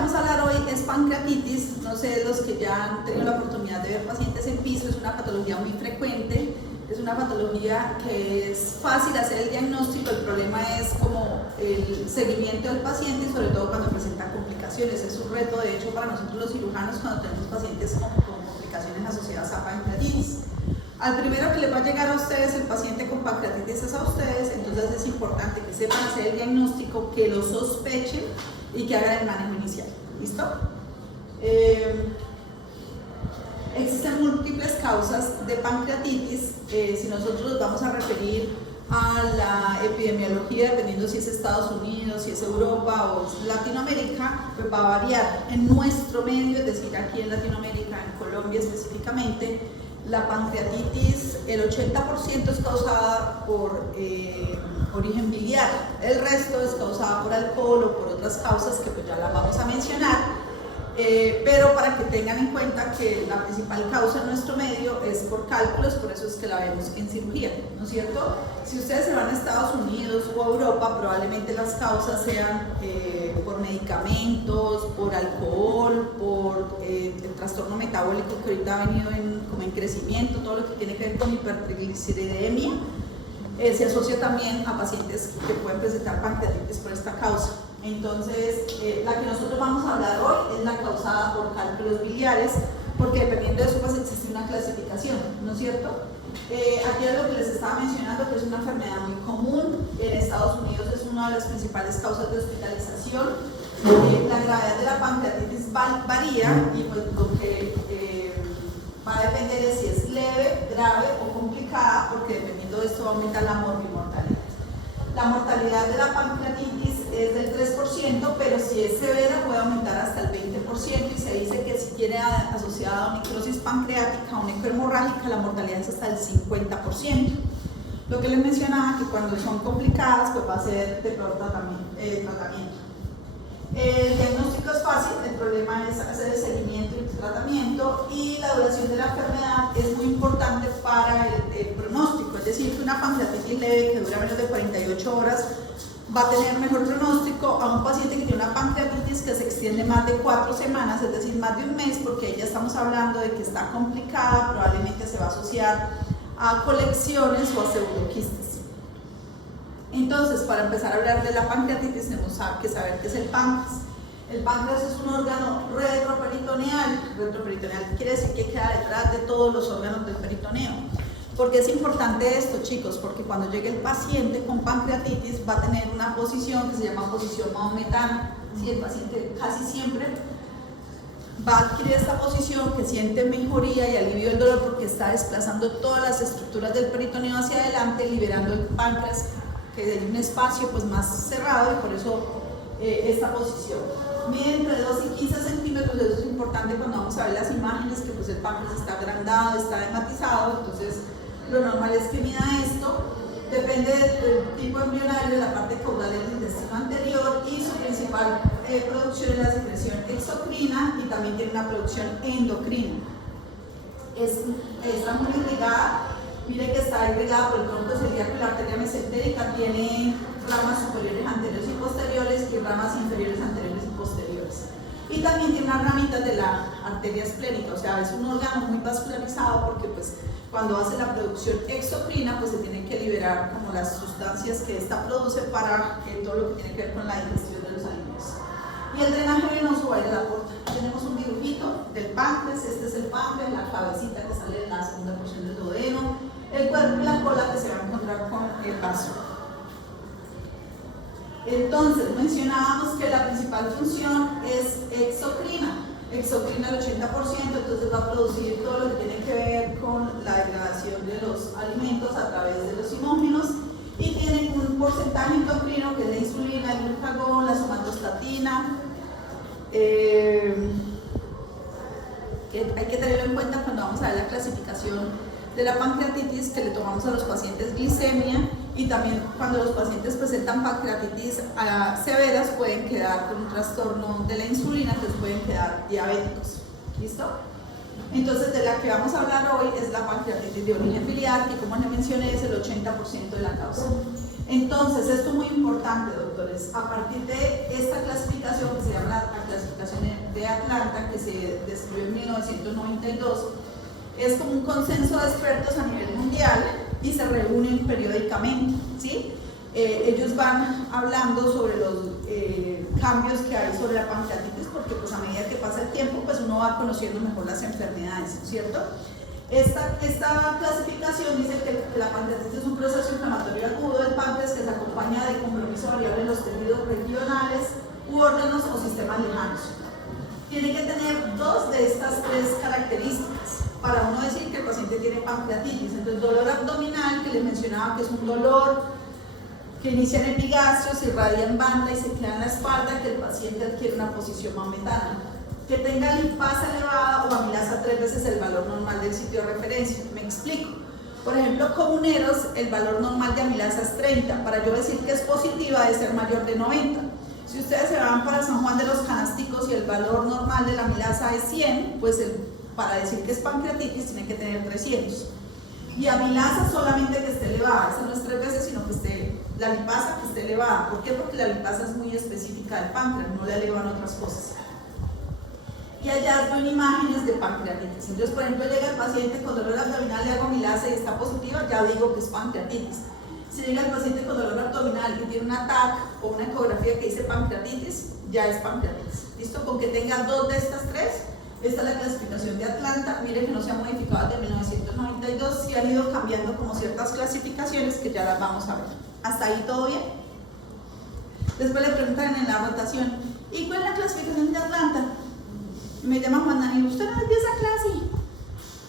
vamos a hablar hoy es pancreatitis. No sé, los que ya han tenido la oportunidad de ver pacientes en piso, es una patología muy frecuente, es una patología que es fácil hacer el diagnóstico, el problema es como el seguimiento del paciente y sobre todo cuando presenta complicaciones. Es un reto, de hecho, para nosotros los cirujanos cuando tenemos pacientes con complicaciones asociadas a pancreatitis. Al primero que les va a llegar a ustedes, el paciente con pancreatitis es a ustedes, entonces es importante que sepan hacer el diagnóstico, que lo sospechen y que hagan el manejo inicial. ¿Listo? Existen múltiples causas de pancreatitis. Si nosotros nos vamos a referir a la epidemiología, dependiendo si es Estados Unidos, si es Europa o Latinoamérica, pues va a variar. En nuestro medio, es decir, aquí en Latinoamérica, en Colombia específicamente, la pancreatitis, el 80% es causada por origen biliar, el resto es causada por alcohol o por otras causas que pues ya las vamos a mencionar. Pero para que tengan en cuenta que la principal causa en nuestro medio es por cálculos, por eso es que la vemos en cirugía, ¿no es cierto? Si ustedes se van a Estados Unidos o a Europa, probablemente las causas sean por medicamentos, por alcohol, por el trastorno metabólico que ahorita ha venido como en crecimiento, todo lo que tiene que ver con hipertrigliceridemia. Se asocia también a pacientes que pueden presentar pancreatitis por esta causa. Entonces, la que nosotros vamos a hablar hoy es la causada por cálculos biliares, porque dependiendo de eso pues existe una clasificación, ¿no es cierto? Aquí es lo que les estaba mencionando, que es una enfermedad muy común. En Estados Unidos es una de las principales causas de hospitalización. La gravedad de la pancreatitis varía y pues lo que va a depender de si es leve, grave o complicada, porque dependiendo de esto va a aumentar la morbimortalidad. La mortalidad de la pancreatitis es del 3%, pero si es severa puede aumentar hasta el 20% y se dice que si tiene asociada a necrosis pancreática o necrohemorrágica, la mortalidad es hasta el 50%. Lo que les mencionaba, que cuando son complicadas pues va a ser de peor tratamiento. El diagnóstico es fácil, el problema es hacer el seguimiento y el tratamiento, y la duración de la enfermedad es muy importante para el pronóstico, es decir, que una pancreatitis leve que dura menos de 48 horas va a tener mejor pronóstico a un paciente que tiene una pancreatitis que se extiende más de 4 semanas, es decir, más de un mes, porque ya estamos hablando de que está complicada, probablemente se va a asociar a colecciones o a pseudoquistes. Entonces, para empezar a hablar de la pancreatitis, tenemos que saber qué es el páncreas. El páncreas es un órgano retroperitoneal. Retroperitoneal quiere decir que queda detrás de todos los órganos del peritoneo. ¿Por qué es importante esto, chicos? Porque cuando llegue el paciente con pancreatitis va a tener una posición que se llama posición maometana. ¿Sí? El paciente casi siempre va a adquirir esta posición, que siente mejoría y alivio del dolor porque está desplazando todas las estructuras del peritoneo hacia adelante, liberando el páncreas, que hay un espacio pues más cerrado, y por eso esta posición. Mide entre 2 y 15 centímetros, eso es importante cuando vamos a ver las imágenes, que pues el páncreas está agrandado, está hematizado, entonces lo normal es que mida esto. Depende del tipo embrionario, de la parte caudal del intestino anterior, y su principal producción es la secreción exocrina, y también tiene una producción endocrina. Está muy irrigada. Mire que está irrigada por el tronco celíaco y la arteria mesentérica, tiene ramas superiores anteriores y posteriores y ramas inferiores anteriores y posteriores. Y también tiene unas ramitas de la arteria esplénica, o sea, es un órgano muy vascularizado porque pues cuando hace la producción exocrina pues se tienen que liberar como las sustancias que esta produce para todo lo que tiene que ver con la digestión de los alimentos. Y el drenaje venoso va a ir a la porta. Tenemos un dibujito del páncreas, este es el páncreas, la cabecita que sale en la segunda porción del duodeno, el cuerpo y la cola que se va a encontrar con el vaso. Entonces, mencionábamos que la principal función es exocrina. Exocrina el 80%, entonces va a producir todo lo que tiene que ver con la degradación de los alimentos a través de los sinógenos, y tiene un porcentaje endocrino que es la insulina, el glucagón, la somatostatina. Que hay que tenerlo en cuenta cuando vamos a ver la clasificación de la pancreatitis, que le tomamos a los pacientes glicemia, y también cuando los pacientes presentan pancreatitis severas pueden quedar con un trastorno de la insulina, entonces pueden quedar diabéticos. ¿Listo? Entonces, de la que vamos a hablar hoy es la pancreatitis de origen biliar, que como les mencioné es el 80% de la causa. Entonces, esto es muy importante, doctores. A partir de esta clasificación, que se llama la clasificación de Atlanta, que se describió en 1992, es como un consenso de expertos a nivel mundial y se reúnen periódicamente, ¿sí? Ellos van hablando sobre los cambios que hay sobre la pancreatitis, porque pues a medida que pasa el tiempo, pues uno va conociendo mejor las enfermedades, ¿cierto? Esta clasificación dice que la pancreatitis es un proceso inflamatorio agudo del páncreas que se acompaña de compromiso variable en los tejidos regionales u órganos o sistemas lejanos. Tiene que tener dos de estas tres características para uno decir que el paciente tiene pancreatitis. Entonces, dolor abdominal, que les mencionaba que es un dolor que inicia en epigastrio, se irradia en banda y se queda en la espalda, que el paciente adquiere una posición maometana. Que tenga lipasa elevada o amilasa 3 veces el valor normal del sitio de referencia. Me explico. Por ejemplo, comuneros, el valor normal de amilasa es 30. Para yo decir que es positiva, debe ser mayor de 90. Si ustedes se van para San Juan de los Canasticos y el valor normal de la amilasa es 100, pues para decir que es pancreatitis tiene que tener 300. Y amilasa solamente que esté elevada, esa no es 3 veces, sino que esté, la lipasa que esté elevada. ¿Por qué? Porque la lipasa es muy específica del páncreas, no le elevan otras cosas. Y hallazgo en imágenes de pancreatitis. Entonces, por ejemplo, llega el paciente con dolor abdominal, le hago amilasa y está positiva, ya digo que es pancreatitis. Si llega el paciente con dolor abdominal y tiene un TAC o una ecografía que dice pancreatitis, ya es pancreatitis. ¿Listo? Con que tenga dos de estas tres, esta es la clasificación de Atlanta. Miren que no se ha modificado desde 1992, sí han ido cambiando como ciertas clasificaciones que ya las vamos a ver. ¿Hasta ahí todo bien? Después le preguntan en la rotación, ¿y cuál es la clasificación de Atlanta? Y me llama Juan Daniel, ¿usted no dio esa clase?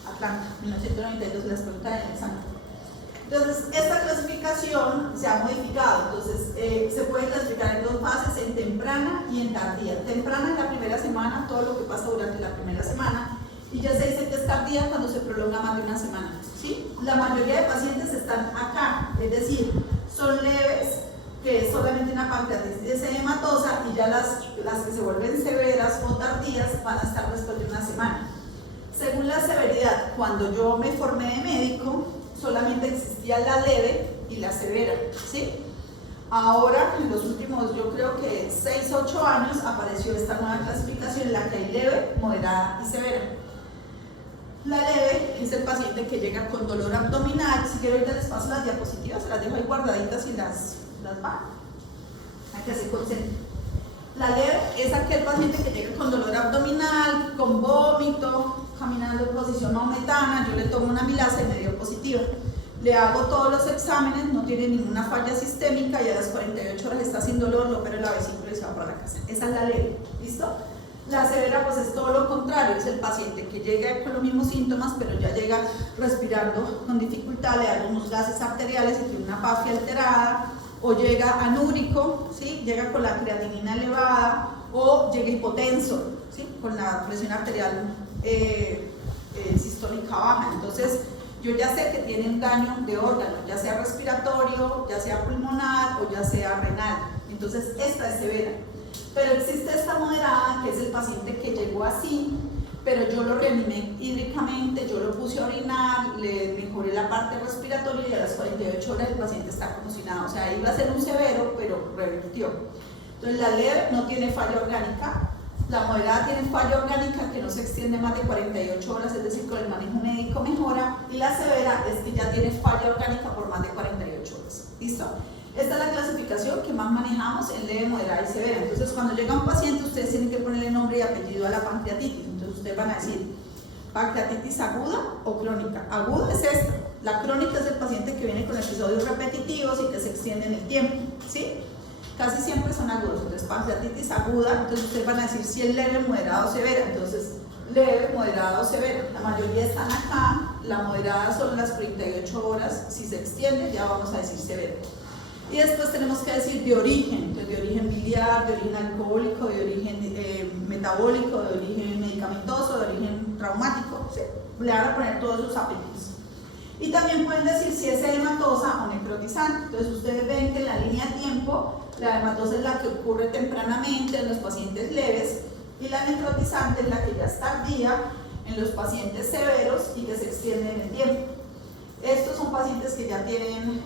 Atlanta, 1992, les preguntan en el examen. Entonces, esta clasificación se ha modificado. Entonces, se puede clasificar en dos fases, en temprana y en tardía. Temprana es la primera semana, todo lo que pasa durante la primera semana. Y ya se dice que es tardía cuando se prolonga más de una semana, ¿sí? La mayoría de pacientes están acá, es decir, son leves, que es solamente una pancreatitis edematosa, y ya las que se vuelven severas o tardías van a estar después de una semana. Según la severidad, cuando yo me formé de médico, solamente existía la leve y la severa, ¿sí? Ahora, en los últimos, yo creo que 6 o 8 años, apareció esta nueva clasificación en la que hay leve, moderada y severa. La leve es el paciente que llega con dolor abdominal. Si quiero ahorita les paso las diapositivas, se las dejo ahí guardaditas y las van a que se concentren. La leve es aquel paciente que llega con dolor abdominal, con vómito, caminando en posición maometana, yo le tomo una amilasa y me dio positiva. Le hago todos los exámenes, no tiene ninguna falla sistémica y a las 48 horas está sin dolor, lo opero la vesícula y se va para la casa. Esa es la leve, ¿listo? La severa pues es todo lo contrario, es el paciente que llega con los mismos síntomas, pero ya llega respirando con dificultad, le da unos gases arteriales y tiene una apafia alterada, o llega anúrico, ¿sí? Llega con la creatinina elevada, o llega hipotenso, ¿sí? Con la presión arterial sistólica baja. Entonces, yo ya sé que tiene un daño de órgano, ya sea respiratorio, ya sea pulmonar o ya sea renal. Entonces, esta es severa. Pero existe esta moderada, que es el paciente que llegó así, pero yo lo reanimé hídricamente, yo lo puse a orinar, le mejoré la parte respiratoria y a las 48 horas el paciente está como si nada. O sea, iba a ser un severo, pero revirtió. Entonces, la leve no tiene falla orgánica. La moderada tiene falla orgánica que no se extiende más de 48 horas, es decir, con el manejo médico mejora, y la severa es que ya tiene falla orgánica por más de 48 horas. ¿Listo? Esta es la clasificación que más manejamos en leve, moderada y severa. Entonces, cuando llega un paciente, ustedes tienen que ponerle nombre y apellido a la pancreatitis. Entonces, ustedes van a decir, ¿pancreatitis aguda o crónica? Aguda es esta. La crónica es el paciente que viene con episodios repetitivos y que se extienden en el tiempo, ¿sí? Casi siempre son agudos. Entonces, pancreatitis aguda, entonces ustedes van a decir si es leve, moderada o severa. Entonces, leve, moderada o severa. La mayoría están acá. La moderada son las 48 horas. Si se extiende, ya vamos a decir severa. Y después tenemos que decir de origen. Entonces, de origen biliar, de origen alcohólico, de origen metabólico, de origen medicamentoso, de origen traumático, ¿sí? Le van a poner todos esos apellidos. Y también pueden decir si es edematosa o necrotizante. Entonces, ustedes ven que en la línea de tiempo, la edematosa es la que ocurre tempranamente en los pacientes leves y la necrotizante es la que ya es tardía en los pacientes severos y que se extiende en el tiempo. Estos son pacientes que ya tienen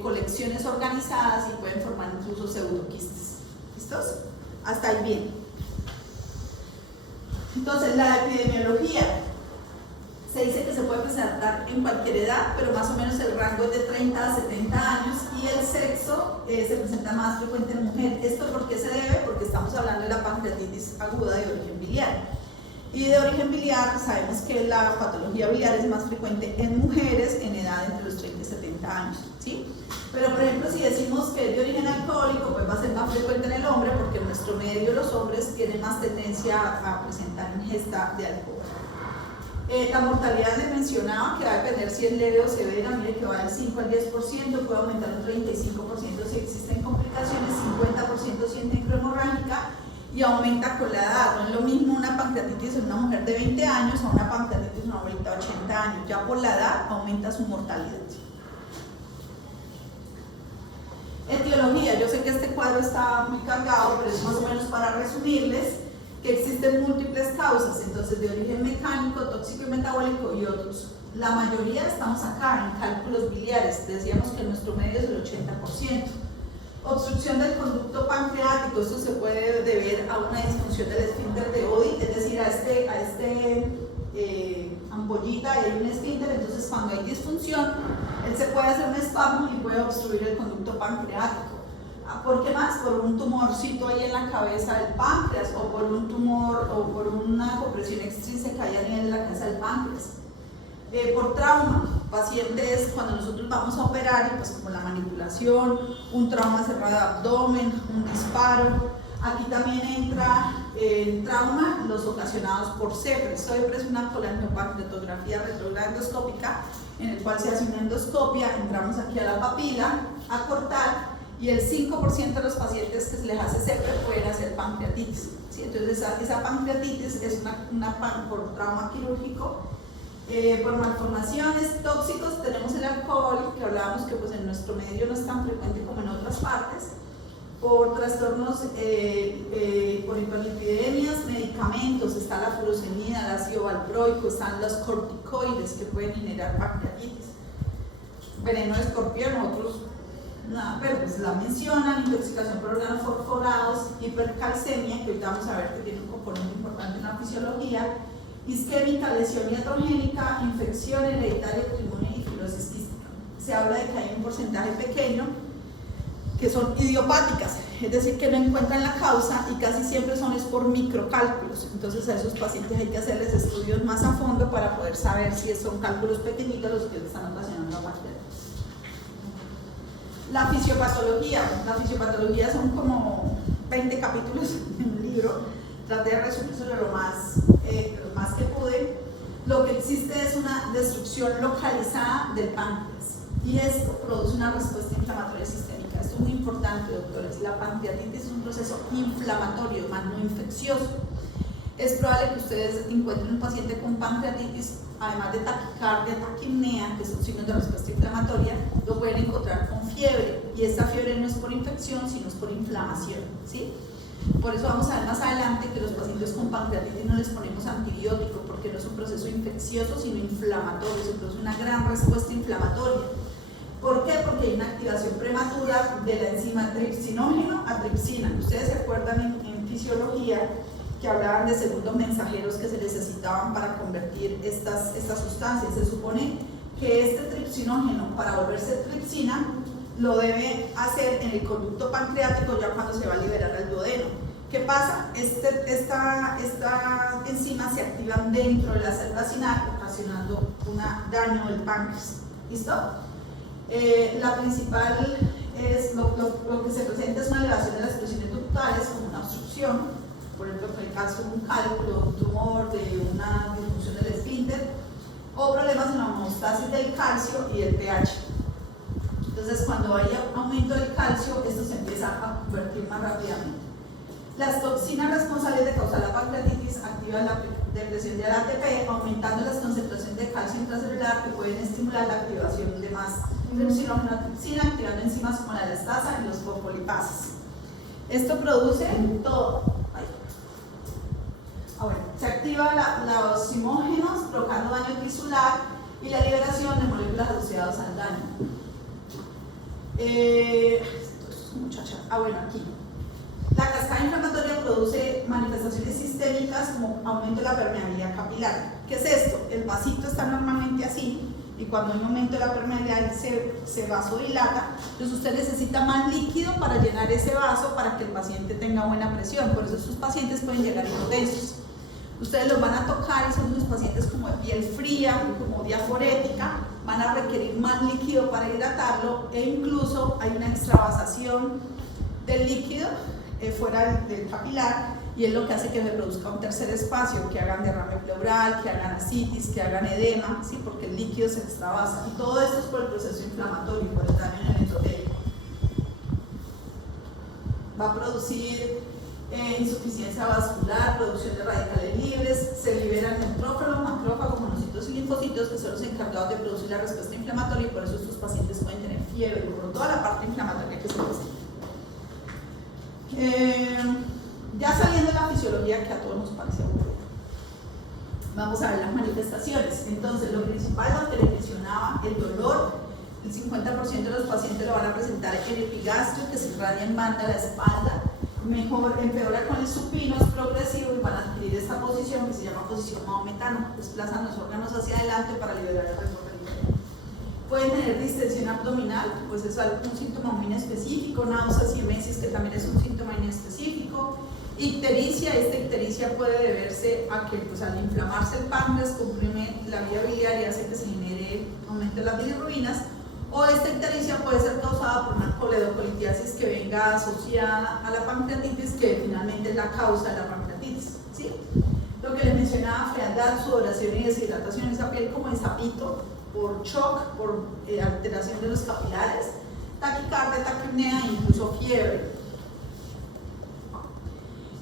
colecciones organizadas y pueden formar incluso pseudoquistes. ¿Listos? Hasta ahí bien. Entonces, la epidemiología se dice que se puede presentar en cualquier edad, pero más o menos el rango es de 30 a 70 años, y el sexo se presenta más frecuente en mujeres. ¿Esto por qué se debe? Porque estamos hablando de la pancreatitis aguda de origen biliar. Y de origen biliar sabemos que la patología biliar es más frecuente en mujeres en edad entre los 30 y 70 años, ¿sí? Pero por ejemplo, si decimos que es de origen alcohólico, pues va a ser más frecuente en el hombre, porque en nuestro medio los hombres tienen más tendencia a presentar ingesta de alcohol. La mortalidad les mencionaba que va a depender si es leve o severa. Mire que va del 5 al 10%, puede aumentar un 35% si existen complicaciones, 50% si es necrohemorrágica, y aumenta con la edad. No es lo mismo una pancreatitis en una mujer de 20 años a una pancreatitis en una abuelita de 80 años. Ya por la edad aumenta su mortalidad. Etiología. Yo sé que este cuadro está muy cargado, pero es más o menos para resumirles que existen múltiples causas, entonces de origen mecánico, tóxico y metabólico y otros. La mayoría estamos acá en cálculos biliares. Decíamos que en nuestro medio es el 80%. Obstrucción del conducto pancreático, esto se puede deber a una disfunción del esfínter de Oddi, es decir, a este ampollita, y hay un esfínter. Entonces cuando hay disfunción, él se puede hacer un espasmo y puede obstruir el conducto pancreático. ¿Por qué más? Por un tumorcito ahí en la cabeza del páncreas, o por un tumor, o por una compresión extrínseca ahí a nivel de la cabeza del páncreas. Por trauma, pacientes cuando nosotros vamos a operar, y pues como la manipulación, un trauma cerrado de abdomen, un disparo. Aquí también entra el trauma, los ocasionados por CEPRE. CEPRE es una colangiopancreatografía retrógrada endoscópica, en el cual se hace una endoscopia, entramos aquí a la papila a cortar, y el 5% de los pacientes que se les hace CEPRE pueden hacer pancreatitis, ¿sí? Entonces esa pancreatitis es por trauma quirúrgico. Por malformaciones, tóxicos, tenemos el alcohol, que hablábamos que pues en nuestro medio no es tan frecuente como en otras partes. Por trastornos, por hiperlipidemias, medicamentos, está la furosemida, el ácido valproico, están los corticoides que pueden generar pancreatitis. Veneno de escorpión, otros nada, pero pues la mencionan. Intoxicación por órganos fosforados, hipercalcemia, que ahorita vamos a ver que tiene un componente importante en la fisiología, isquémica, lesión iatrogénica, infección hereditaria, autoinmune y fibrosis quística. Se habla de que hay un porcentaje pequeño que son idiopáticas, es decir, que no encuentran la causa, y casi siempre son por microcálculos. Entonces a esos pacientes hay que hacerles estudios más a fondo para poder saber si son cálculos pequeñitos los que están ocasionando la pancreatitis. La fisiopatología son como 20 capítulos en un libro. Traté de resumirlo lo más que pude. Lo que existe es una destrucción localizada del páncreas, y esto produce una respuesta inflamatoria sistémica. Esto es muy importante, doctores. La pancreatitis es un proceso inflamatorio, más no infeccioso. Es probable que ustedes encuentren un paciente con pancreatitis, además de taquicardia, taquipnea, que son signos de respuesta inflamatoria, lo pueden encontrar con fiebre, y esta fiebre no es por infección, sino es por inflamación, ¿sí? Por eso vamos a ver más adelante que los pacientes con pancreatitis no les ponemos antibiótico, porque no es un proceso infeccioso, sino inflamatorio. Se produce una gran respuesta inflamatoria. ¿Por qué? Porque hay una activación prematura de la enzima tripsinógeno a tripsina. Ustedes se acuerdan en fisiología que hablaban de segundos mensajeros que se necesitaban para convertir estas sustancias. Se supone que este tripsinógeno, para volverse tripsina, lo debe hacer en el conducto pancreático ya cuando se va a liberar al duodeno. ¿Qué pasa? Esta enzima se activa dentro de la célula sinal, ocasionando un daño del páncreas. ¿Listo? La principal es lo que se presenta es una elevación de las presiones ductales, como una obstrucción, por ejemplo, en el caso de un cálculo, un tumor, de una disfunción del esfínter, o problemas en la homeostasis del calcio y el pH. Entonces, cuando hay aumento del calcio, esto se empieza a convertir más rápidamente. Las toxinas responsables de causar la pancreatitis activan la depresión del ATP, aumentando las concentraciones de calcio intracelular, que pueden estimular la activación de más tripsinógeno-tripsina, activando enzimas como la elastasa y los fosfolipases. Esto produce todo. Se activa los simógenos, provocando daño tisular y la liberación de moléculas asociadas al daño. Aquí. La cascada enfermedad inflamatoria produce manifestaciones sistémicas como aumento de la permeabilidad capilar. ¿Qué es esto? El vasito está normalmente así y cuando hay un aumento de la permeabilidad se vasodilata, entonces usted necesita más líquido para llenar ese vaso para que el paciente tenga buena presión. Por eso sus pacientes pueden llegar hipotensos. Ustedes los van a tocar y son unos pacientes como de piel fría, como diaforética, van a requerir más líquido para hidratarlo e incluso hay una extravasación del líquido fuera del capilar y es lo que hace que se produzca un tercer espacio, que hagan derrame pleural, que hagan ascitis, que hagan edema, ¿sí? Porque el líquido se extravasa y todo esto es por el proceso inflamatorio, por el daño en el endotelio. Va a producir insuficiencia vascular, producción de radicales libres, se liberan neutrófilos, macrófagos, monocitos y linfocitos que son los encargados de producir la respuesta inflamatoria y por eso estos pacientes pueden tener fiebre por toda la parte inflamatoria que se presenta. Ya sabiendo la fisiología que a todos nos parece aburrida, vamos a ver las manifestaciones. Entonces, lo principal, lo que les mencionaba, el dolor, el 50% de los pacientes lo van a presentar en el epigastrio, que se irradia en banda a la espalda, empeora con el supino, es progresivo y van a adquirir esta posición que se llama posición mahometana, desplazan los órganos hacia adelante para liberar el retroperitoneal. Pueden tener distensión abdominal, pues es un síntoma muy inespecífico, náuseas y emesis, que también es un síntoma inespecífico. Ictericia, esta ictericia puede deberse a que pues, al inflamarse el páncreas comprime la vía biliar y hace que se genere aumento de las bilirrubinas, o esta ictericia puede ser causada por una coledocolitiasis que venga asociada a la pancreatitis, que finalmente es la causa de la pancreatitis, ¿sí? Lo que les mencionaba, frialdad, sudoración y deshidratación en esa piel como de sapito, por shock, por alteración de los capilares, taquicardia, taquipnea e incluso fiebre.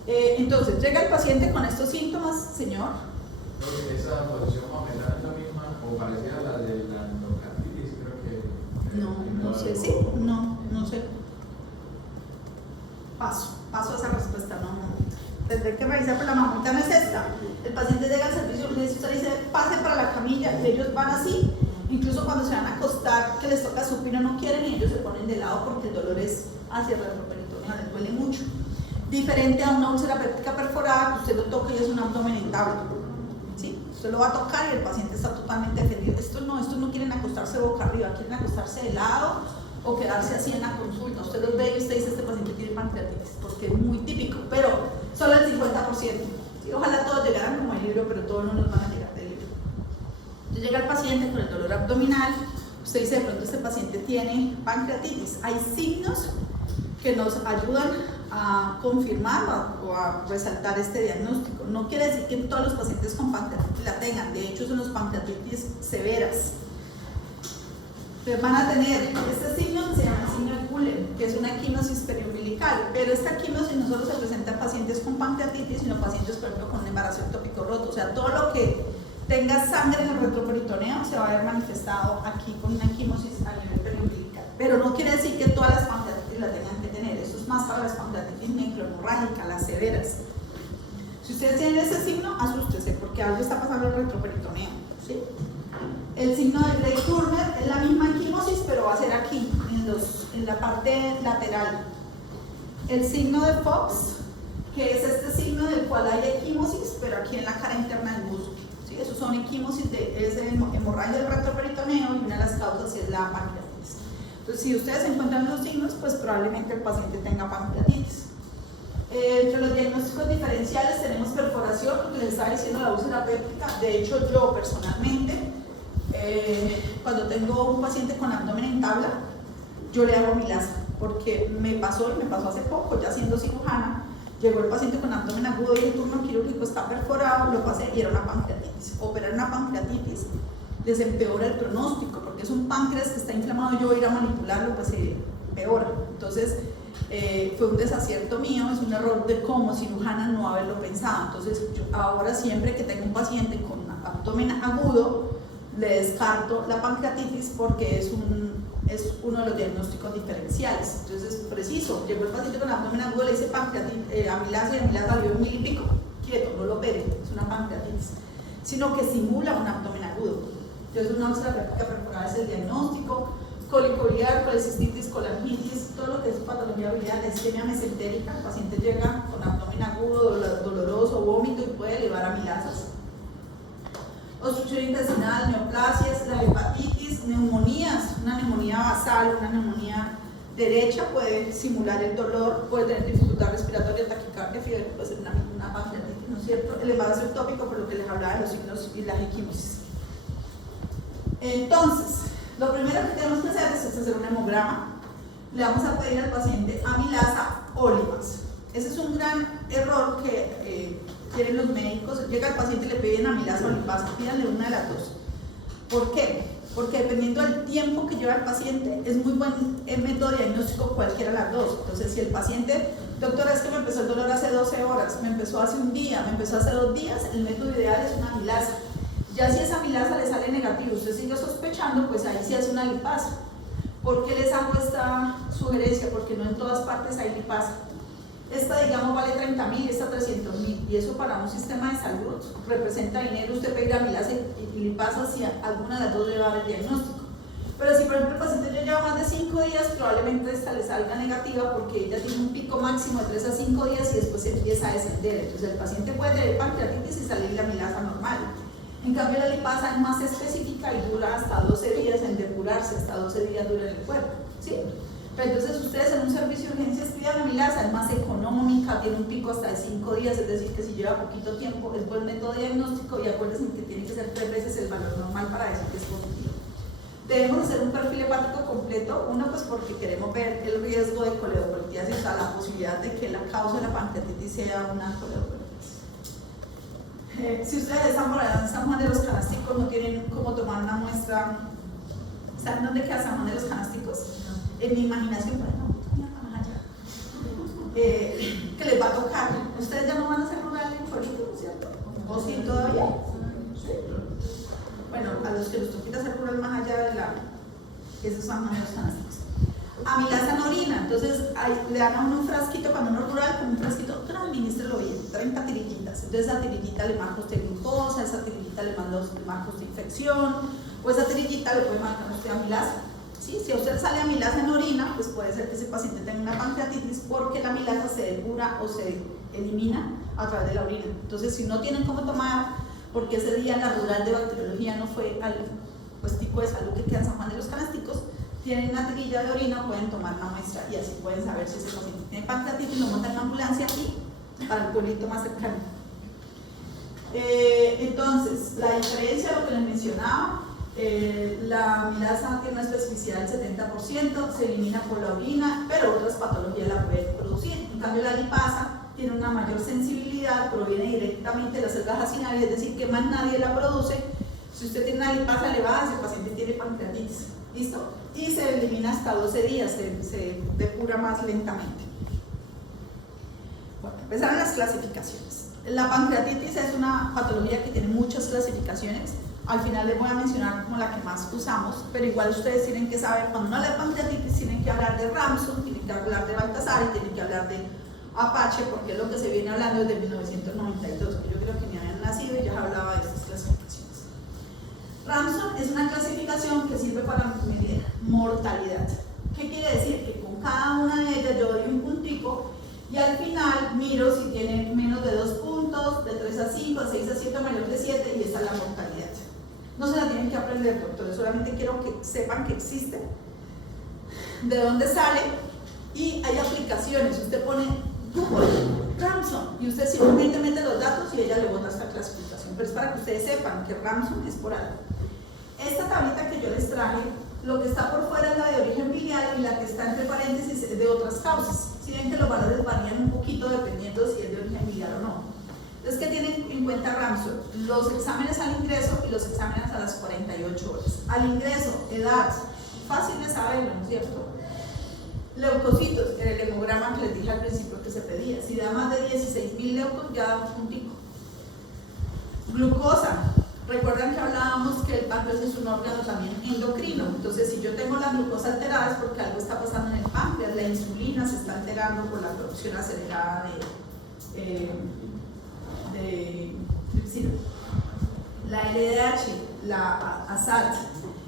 Entonces, llega el paciente con estos síntomas, señor. Esa posición mahometana es la misma o parecida a la de la endocarditis, creo que. No sé, sí, no sé. Paso a esa respuesta, no. Tendré que revisar, pero la mamita no es esta. El paciente llega al servicio de urgencia y dice, pase para la camilla, y ellos van así. Incluso cuando se van a acostar, que les toca supino, no quieren y ellos se ponen de lado porque el dolor es hacia el retroperitoneal, les duele mucho. Diferente a una úlcera péptica perforada, que usted lo toca y es un abdomen estable. ¿Sí? Usted lo va a tocar y el paciente está totalmente defendido. Estos no quieren acostarse boca arriba, quieren acostarse de lado o quedarse así en la consulta. Usted los ve y usted dice, este paciente tiene pancreatitis, porque es muy típico, pero solo el 50%. ¿Sí? Ojalá todos llegaran como el libro, pero todos no nos van a llegar del libro. Entonces llega el paciente con el dolor abdominal, usted dice, de pronto este paciente tiene pancreatitis. Hay signos que nos ayudan a confirmar o a resaltar este diagnóstico. No quiere decir que todos los pacientes con pancreatitis la tengan, de hecho son las pancreatitis severas. Entonces van a tener este signo que se llama el signo de Gulen, que es una quimosis periumbilical, pero esta quimosis no solo se presenta en pacientes con pancreatitis, sino pacientes, por ejemplo, con un embarazo ectópico roto, o sea, todo lo que tenga sangre en el retroperitoneo se va a ver manifestado aquí con una quimosis a nivel periumbilical, pero no quiere decir que todas las pancreatitis la tengan que tener, eso es más para las pancreatitis microhemorrágicas, las severas. Si ustedes tienen ese signo, asústese porque algo está pasando en el retroperitoneo, ¿sí? El signo de Grey Turner es la misma quimosis, pero va a ser aquí, en la parte lateral. El signo de Fox, que es este signo del cual hay equimosis, pero aquí en la cara interna del músculo. ¿Sí? Esos son equimosis, es hemorragia del retroperitoneo y una de las causas es la pancreatitis. Entonces, si ustedes encuentran los signos, pues probablemente el paciente tenga pancreatitis. Entre los diagnósticos diferenciales tenemos perforación, lo que les estaba diciendo, la úlcera péptica. De hecho, yo personalmente, cuando tengo un paciente con abdomen en tabla, yo le hago milasa, porque me pasó hace poco, ya siendo cirujana, llegó el paciente con abdomen agudo y el turno quirúrgico está perforado, lo pasé y era una pancreatitis. Operar una pancreatitis les empeora el pronóstico, porque es un páncreas que está inflamado, yo voy a ir a manipularlo, pues se empeora. Entonces, fue un desacierto mío, es un error de como cirujana no haberlo pensado. Entonces, yo ahora siempre que tengo un paciente con abdomen agudo, le descarto la pancreatitis porque es uno de los diagnósticos diferenciales. Entonces es preciso, llegó el paciente con abdomen agudo, le hice pancreatitis, amilasa y amilasa salió 1 y pico, quieto, no lo opere, es una pancreatitis, sino que simula un abdomen agudo. Entonces una úlcera péptica perforada es el diagnóstico, cólico biliar, colecistitis, colangitis, todo lo que es patología biliar, la isquemia mesentérica, el paciente llega abdomen agudo, doloroso, vómito y puede elevar amilasas. Obstrucción intestinal, neoplasias, la hepatitis, neumonías, una neumonía basal, una neumonía derecha puede simular el dolor, puede tener dificultad respiratoria, taquicardia, fiebre, puede ser una pancreatitis, ¿no es cierto? El embarazo ectópico, por lo que les hablaba de los signos y las equimosis. Entonces, lo primero que tenemos que hacer es hacer un hemograma. Le vamos a pedir al paciente amilasa o lipasa. Ese es un gran error que tienen los médicos. Llega el paciente y le piden amilasa o lipasa, pídanle una de las dos. ¿Por qué? Porque dependiendo del tiempo que lleva el paciente, es muy buen método diagnóstico cualquiera de las dos. Entonces, si el paciente, doctora, es que me empezó el dolor hace 12 horas, me empezó hace un día, me empezó hace 2 días, el método ideal es una amilasa. Ya si esa amilasa le sale negativo, usted sigue sospechando, pues ahí sí hace una lipasa. ¿Por qué les hago esta sugerencia? Porque no en todas partes hay lipasa. Esta, digamos, vale 30.000, esta 300.000, y eso para un sistema de salud representa dinero. Usted pedir amilasa y lipasa si alguna de las dos le va a dar el diagnóstico. Pero si, por ejemplo, el paciente ya lleva más de 5 días, probablemente esta le salga negativa porque ella tiene un pico máximo de 3 a 5 días y después empieza a descender. Entonces, el paciente puede tener pancreatitis y salir la amilasa normal. En cambio, la lipasa es más específica y dura hasta 12 días en depurarse, hasta 12 días dura en el cuerpo, ¿sí? Pero entonces ustedes en un servicio de urgencias pidan amilasa, es más económica, tiene un pico hasta de 5 días, es decir, que si lleva poquito tiempo es buen método diagnóstico, y acuérdense que tiene que ser 3 veces el valor normal para decir que es positivo. Debemos hacer un perfil hepático completo, uno pues porque queremos ver el riesgo de coledocolitiasis, o sea, la posibilidad de que la causa de la pancreatitis sea una coledocolititis. Si ustedes están por allá en San Juan de los Canasticos, no tienen cómo tomar una muestra. ¿Saben dónde queda San Juan de los Canasticos? En mi imaginación, bueno, más allá. Que les va a tocar. Ustedes ya no van a ser rurales en Pueblito, ¿no es cierto? ¿O sí todavía? Sí. Bueno, a los que les toca hacer rural más allá de la. Esos son San Juan de los Canasticos. Amilasa en orina, entonces le dan a uno un frasquito cuando uno es rural, con un frasquito, administrelo bien, 30 tirillitas. Entonces esa tirillita le marca usted glucosa, esa tirillita le marca usted infección, o esa tirillita le puede marcar usted amilasa. ¿Sí? Si a usted sale amilasa en orina, pues puede ser que ese paciente tenga una pancreatitis porque la amilasa se depura o se elimina a través de la orina. Entonces, si no tienen cómo tomar, porque ese día la rural de bacteriología no fue al puestico de salud que queda en San Juan de los Canasticos, tienen una tirilla de orina, pueden tomar una muestra y así pueden saber si ese paciente tiene pancreatitis, lo montan en una ambulancia y para el pueblito más cercano. Entonces, la diferencia, lo que les mencionaba, la amilasa tiene una especificidad del 70%, se elimina por la orina, pero otras patologías la pueden producir. En cambio, la lipasa tiene una mayor sensibilidad, proviene directamente de las células acinarias, es decir, que más nadie la produce. Si usted tiene una lipasa elevada, ese paciente tiene pancreatitis. ¿Listo? Y se elimina hasta 12 días, se depura más lentamente. Bueno, empezaron las clasificaciones. La pancreatitis es una patología que tiene muchas clasificaciones. Al final les voy a mencionar como la que más usamos, pero igual ustedes tienen que saber, cuando uno habla de pancreatitis, tienen que hablar de Ramson, tienen que hablar de Baltasar y tienen que hablar de Apache, porque es lo que se viene hablando desde 1992, que yo creo que ni habían nacido y ya hablaba de estas clasificaciones. Ramson es una clasificación que sirve para medir mortalidad. ¿Qué quiere decir? Que con cada una de ellas yo doy un puntico y al final miro si tiene menos de 2 puntos, de 3 a 5, de 6 a 7, mayor de 7, y esa es la mortalidad. No se la tienen que aprender, doctores, solamente quiero que sepan que existe, de dónde sale, y hay aplicaciones. Usted pone Google, Ramson, y usted simplemente mete los datos y ella le bota esta clasificación, pero es para que ustedes sepan que Ramson es por algo. Esta tablita que yo les traje, lo que está por fuera es la de origen biliar y la que está entre paréntesis es de otras causas. Si ven que los valores varían un poquito dependiendo si es de origen biliar o no. Entonces, ¿qué tienen en cuenta Ramson? Los exámenes al ingreso y los exámenes a las 48 horas. Al ingreso, edad, fácil de saberlo, ¿no es cierto? Leucocitos, en el hemograma que les dije al principio que se pedía. Si da más de 16.000 leucos, ya da un puntico. Glucosa. Recuerdan que hablábamos que el páncreas es un órgano también endocrino. Entonces, si yo tengo la glucosa alterada es porque algo está pasando en el páncreas. La insulina se está alterando por la producción acelerada de tripsina. La LDH, la ASAT.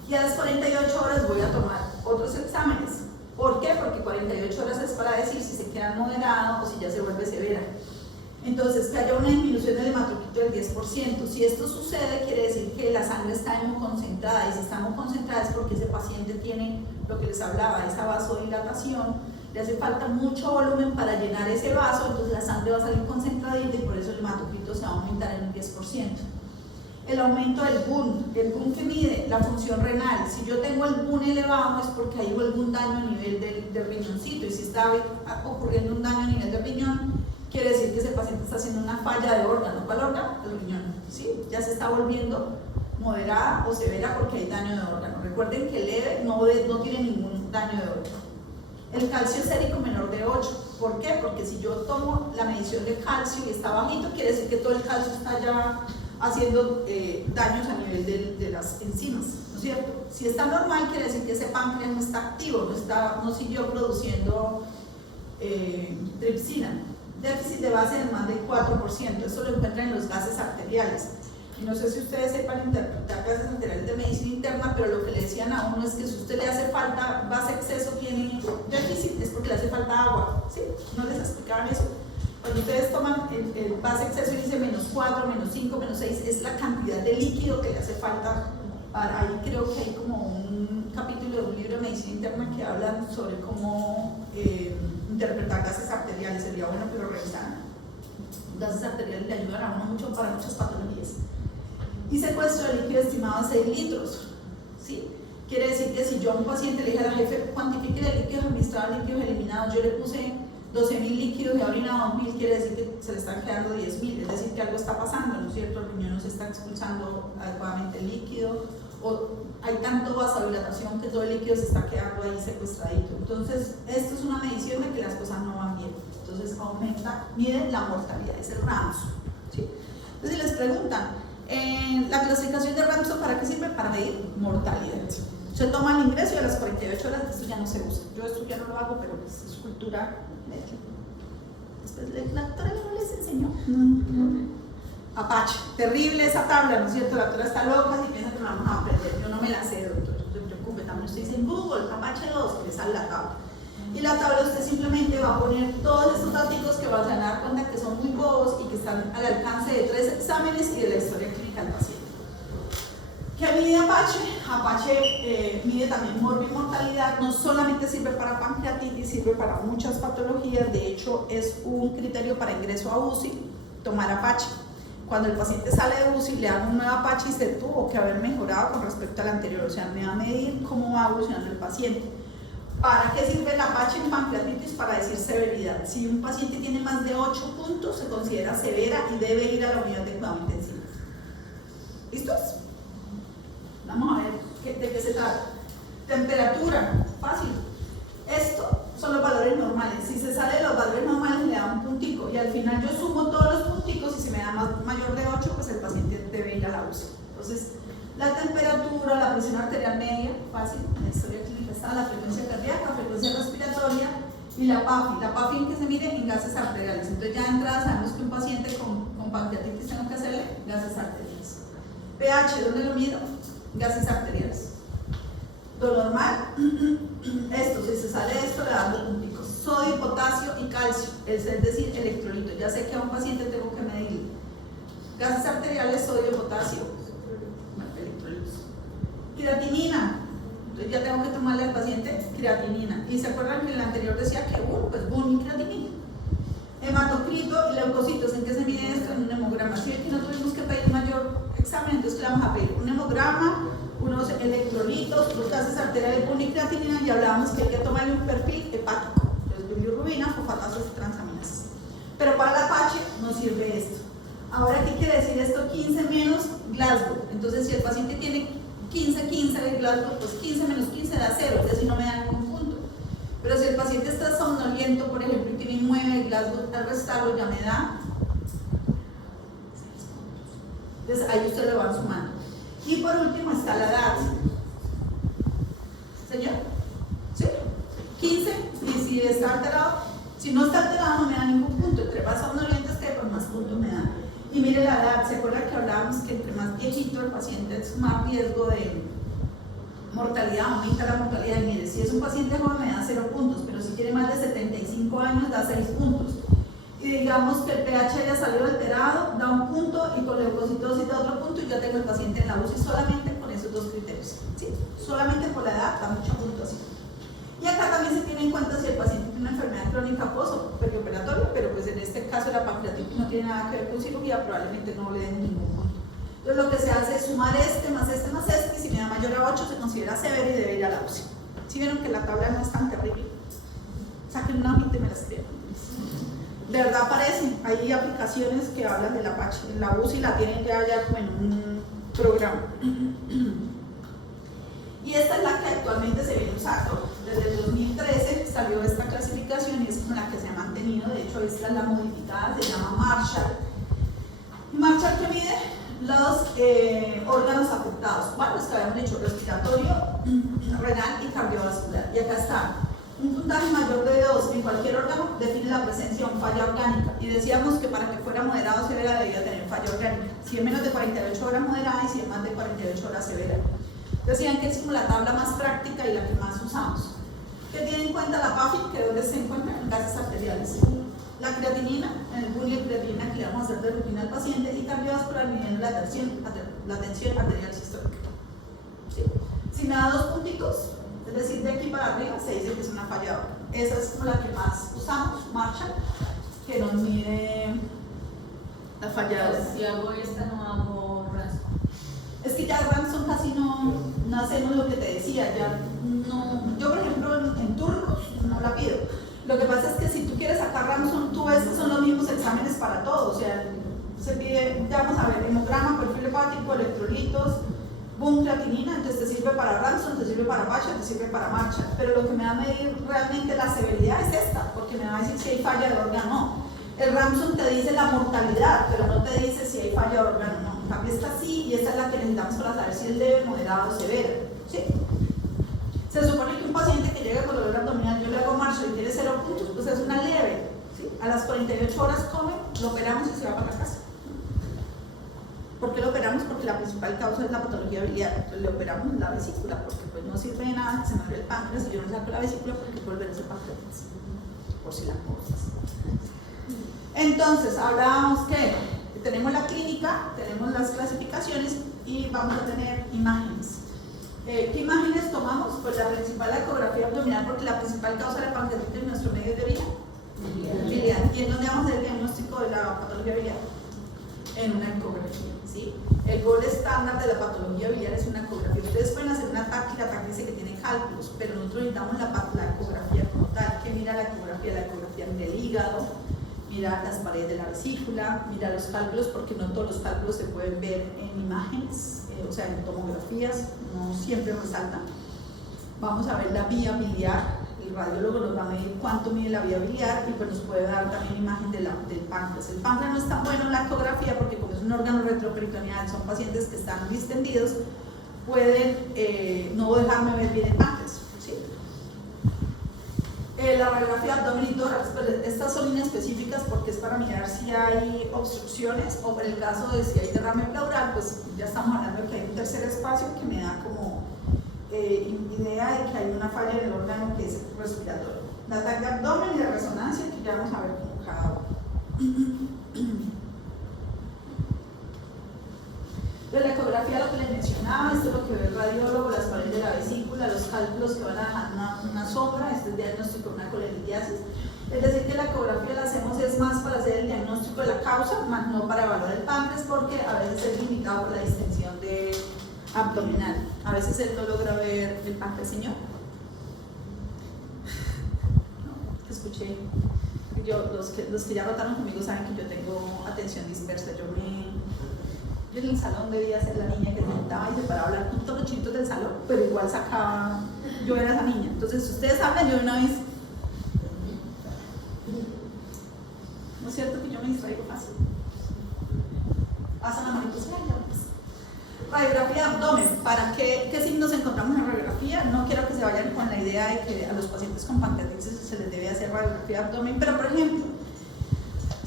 Y a las 48 horas voy a tomar otros exámenes. ¿Por qué? Porque 48 horas es para decir si se queda moderado o si ya se vuelve severa. Entonces, que haya una disminución del hematocrito del 10%. Si esto sucede, quiere decir que la sangre está muy concentrada, y si está muy concentrada es porque ese paciente tiene lo que les hablaba, esa vasodilatación, le hace falta mucho volumen para llenar ese vaso, entonces la sangre va a salir concentradita y por eso el hematocrito se va a aumentar en un 10%. El aumento del BUN, el BUN que mide la función renal. Si yo tengo el BUN elevado es porque hay algún daño a nivel del riñoncito, y si está ocurriendo un daño a nivel del riñón, quiere decir que ese paciente está haciendo una falla de órgano. ¿Cuál órgano? El riñón. ¿Sí? Ya se está volviendo moderada o severa porque hay daño de órgano. Recuerden que leve no tiene ningún daño de órgano. El calcio sérico menor de 8. ¿Por qué? Porque si yo tomo la medición de calcio y está bajito, quiere decir que todo el calcio está ya haciendo daños a nivel de las enzimas, ¿no es cierto? Si está normal, quiere decir que ese páncreas no está activo, no siguió produciendo tripsina. Déficit de base de más del 4%, eso lo encuentran en los gases arteriales. Y no sé si ustedes sepan interpretar gases arteriales de medicina interna, pero lo que le decían a uno es que si a usted le hace falta base exceso, tiene déficit, es porque le hace falta agua, ¿sí? ¿No les explicaban eso? Cuando ustedes toman el base exceso y dice menos 4, menos 5, menos 6, es la cantidad de líquido que le hace falta. Ahí creo que hay como un capítulo de un libro de medicina interna que hablan sobre cómo interpretar gases arteriales. Sería bueno que lo revisaran. Gases arteriales le ayudan a uno mucho para muchas patologías. Y secuestro de líquido estimado a 6 litros. ¿Sí? Quiere decir que si yo a un paciente le dije a la jefe, cuantifique de líquidos administrados, líquidos eliminados, yo le puse 12.000 líquidos y ha orinado 2.000, quiere decir que se le están quedando 10.000, es decir que algo está pasando, ¿no es cierto? El riñón no se está expulsando adecuadamente el líquido, o hay tanto vasodilatación que todo el líquido se está quedando ahí secuestradito. Entonces, esto es una medición de que las cosas no van bien. Entonces, mide la mortalidad, es el Ramsau, ¿sí? Entonces, les preguntan, la clasificación de Ramsau, ¿para qué sirve? Para medir mortalidad. Se toma el ingreso y a las 48 horas, esto ya no se usa. Yo esto ya no lo hago, pero es cultura. Después la doctora no les enseñó. Apache, terrible esa tabla, ¿no es cierto? La doctora está loca y piensa que la vamos a aprender. Yo no me la sé, doctor, no se preocupe. También usted dice en Google, Apache 2, que le sale la tabla. Y la tabla usted simplemente va a poner todos estos datos que van a dar cuenta que son muy bobos y que están al alcance de 3 exámenes y de la historia clínica del paciente. ¿Qué mide Apache? Apache mide también morbimortalidad, no solamente sirve para pancreatitis, sirve para muchas patologías. De hecho, es un criterio para ingreso a UCI, tomar Apache. Cuando el paciente sale de UCI, le dan un nuevo Apache y se tuvo que haber mejorado con respecto al anterior, o sea, me va a medir cómo va evolucionando el paciente. ¿Para qué sirve el Apache en pancreatitis? Para decir severidad. Si un paciente tiene más de 8 puntos, se considera severa y debe ir a la unidad de cuidado intensivo. ¿Listos? Vamos a ver de qué se trata. Temperatura, fácil. Esto son los valores normales. Si se sale de los valores normales, le da un puntico. Y al final yo sumo todos los punticos y si me da mayor de 8, pues el paciente debe ir a la UCI. Entonces, la temperatura, la presión arterial media, fácil. En la historia clínica está la frecuencia cardíaca, frecuencia respiratoria y la PAFI. La PAFI que se mide en gases arteriales. Entonces, ya de entrada sabemos que un paciente con pancreatitis tengo que hacerle gases arteriales. pH, ¿dónde lo mido? Gases arteriales. Lo normal, esto, si se sale de esto, le dan 2 punticos. Sodio, potasio y calcio, es decir, electrolitos. Ya sé que a un paciente tengo que medir gases arteriales, sodio, potasio, electrolitos. Creatinina, entonces ya tengo que tomarle al paciente creatinina. Y se acuerdan que en el anterior decía que pues BUN y creatinina. Hematocrito y leucocitos, ¿en qué se mide esto? En un hemograma. Si aquí no tuvimos que pedir mayor examen, entonces le vamos a pedir un hemograma, unos electrolitos, los gases arteriales, BUN y creatinina, y hablábamos que hay que tomarle un perfil hepático, los bilirrubinas, fosfatasos y transaminasas. Pero para el Apache no sirve esto. Ahora, ¿qué quiere decir esto? 15 menos Glasgow. Entonces, si el paciente tiene 15 de Glasgow, pues 15 menos 15 da 0, es decir, no me da ningún punto. Pero si el paciente está somnoliento, por ejemplo, y tiene 9 de Glasgow, al restarlo ya me da 6 puntos. Entonces, ahí ustedes lo van sumando. Y por último está la edad. ¿Señor? ¿Sí? 15, y si está alterado, si no está alterado no me da ningún punto. Entre más somnoliento esté, pues más puntos me da. Y mire la edad, ¿se acuerdan que hablábamos que entre más viejito el paciente es más riesgo de mortalidad, aumenta la mortalidad? Y mire, si es un paciente joven me da 0 puntos, pero si tiene más de 75 años da 6 puntos. y digamos que el pH haya salido alterado, da un punto, y con leucocitosis da otro punto, y ya tengo el paciente en la UCI solamente con esos dos criterios, ¿sí? Solamente por la edad da mucha puntuación. Y acá también se tiene en cuenta si el paciente tiene una enfermedad crónica post o perioperatoria, pero pues en este caso la pancreatitis no tiene nada que ver con cirugía, probablemente no le den ningún punto. Entonces lo que se hace es sumar este más este más este, y si me da mayor a 8 se considera severo y debe ir a la UCI. ¿Sí vieron que la tabla no es tan terrible? Saquen una hojita y me la escriben. De verdad aparecen, hay aplicaciones que hablan de la Apache, en la UCI la tienen ya como en un programa. Y esta es la que actualmente se viene usando. Desde el 2013 salió esta clasificación y es como la que se ha mantenido. De hecho, esta es la modificada, se llama Marshall. ¿Y Marshall qué mide? Los órganos afectados. Bueno, los que habíamos dicho, respiratorio, renal y cardiovascular. Y acá está. Un puntaje mayor de 2 en cualquier órgano define la presencia de una falla orgánica. Y decíamos que para que fuera moderado o severa debía tener falla orgánica. Si es menos de 48 horas moderada y si es más de 48 horas severa. Decían que es como la tabla más práctica y la que más usamos. ¿Qué tiene en cuenta la PAFI? Que donde se encuentran en gases arteriales. La creatinina, en el bullying de creatinina que le vamos a hacer de rutina al paciente, y cardiovascular midiendo la tensión arterial sistólica. ¿Sí? Si me da 2 puntitos, es decir, de aquí para arriba, se dice que es una falla. Esa es como la que más usamos, Marshall, que nos mide la falla. Si hago esta, no hago RAS. Es que ya Ransom casi no hacemos lo que te decía, ya no. Yo, por ejemplo, en turnos no la pido. Lo que pasa es que si tú quieres sacar Ransom, tú ves que son los mismos exámenes para todos. O sea, se pide, ya vamos a ver, hemograma, perfil hepático, electrolitos, boom, creatinina, entonces te sirve para Ransom, te sirve para Apache, te sirve para Marshall. Pero lo que me va a medir realmente la severidad es esta, porque me va a decir si hay falla de órgano o no. El Ransom te dice la mortalidad, pero no te dice si hay falla de órgano o no. En cambio, esta sí, y esta es la que necesitamos para saber si es leve, moderado o severa. ¿Sí? Se supone que un paciente que llega con dolor abdominal, yo le hago Marshall y tiene 0 puntos, pues es una leve. ¿Sí? A las 48 horas come, lo operamos y se va para la casa. ¿Por qué lo operamos? Porque la principal causa es la patología biliar. Entonces le operamos la vesícula, porque pues no sirve de nada que se me abre el páncreas y yo no saco la vesícula porque volver a ser pancreatitis. Por si la cosas. Entonces, hablábamos que tenemos la clínica, tenemos las clasificaciones y vamos a tener imágenes. ¿Qué imágenes tomamos? Pues la principal, la ecografía abdominal, porque la principal causa de la pancreatitis en nuestro medio de orina biliar. ¿Y en dónde vamos a hacer el diagnóstico de la patología biliar? En una ecografía, ¿sí? El gol estándar de la patología biliar es una ecografía. Ustedes pueden hacer una TAC y la TAC dice que tiene cálculos, pero nosotros necesitamos la ecografía como tal. ¿Qué mira la ecografía? La ecografía mira el hígado, mira las paredes de la vesícula, mira los cálculos, porque no todos los cálculos se pueden ver en imágenes, o sea, en tomografías, no siempre resaltan. Vamos a ver la vía biliar, el radiólogo nos va a medir cuánto mide la vía biliar y pues nos puede dar también imagen del páncreas. El páncreas no es tan bueno en la ecografía porque como es un órgano retroperitoneal, son pacientes que están distendidos, pueden no dejarme ver bien el páncreas. ¿Sí? La radiografía abdomen y tórax, pues estas son inespecíficas porque es para mirar si hay obstrucciones o en el caso de si hay derrame pleural, pues ya estamos hablando de que hay un tercer espacio que me da como idea de que hay una falla en el órgano que es respiratorio. La TAC de abdomen y la resonancia, que ya vamos a ver como cada uno. De la ecografía, lo que les mencionaba, esto es lo que ve el radiólogo, las paredes de la vesícula, los cálculos que van a dejar una sombra, este es el diagnóstico de una colelitiasis. Es decir, que la ecografía la hacemos es más para hacer el diagnóstico de la causa, más no para evaluar el páncreas, porque a veces es limitado por la distensión abdominal. A veces él no logra ver el páncreas, señor. No, escuché. Los que ya rotaron conmigo saben que yo tengo atención dispersa. Yo en el salón debía ser la niña que sentaba y se paraba a hablar con todos los chiquitos del salón, pero igual sacaba, yo era esa niña. Entonces, si ustedes hablan, yo de una vez. ¿No es cierto que yo me distraigo fácil? Pasan la manito, radiografía de abdomen. ¿Para qué signos encontramos en radiografía? No quiero que se vayan con la idea de que a los pacientes con pancreatitis se les debe hacer radiografía de abdomen, pero por ejemplo,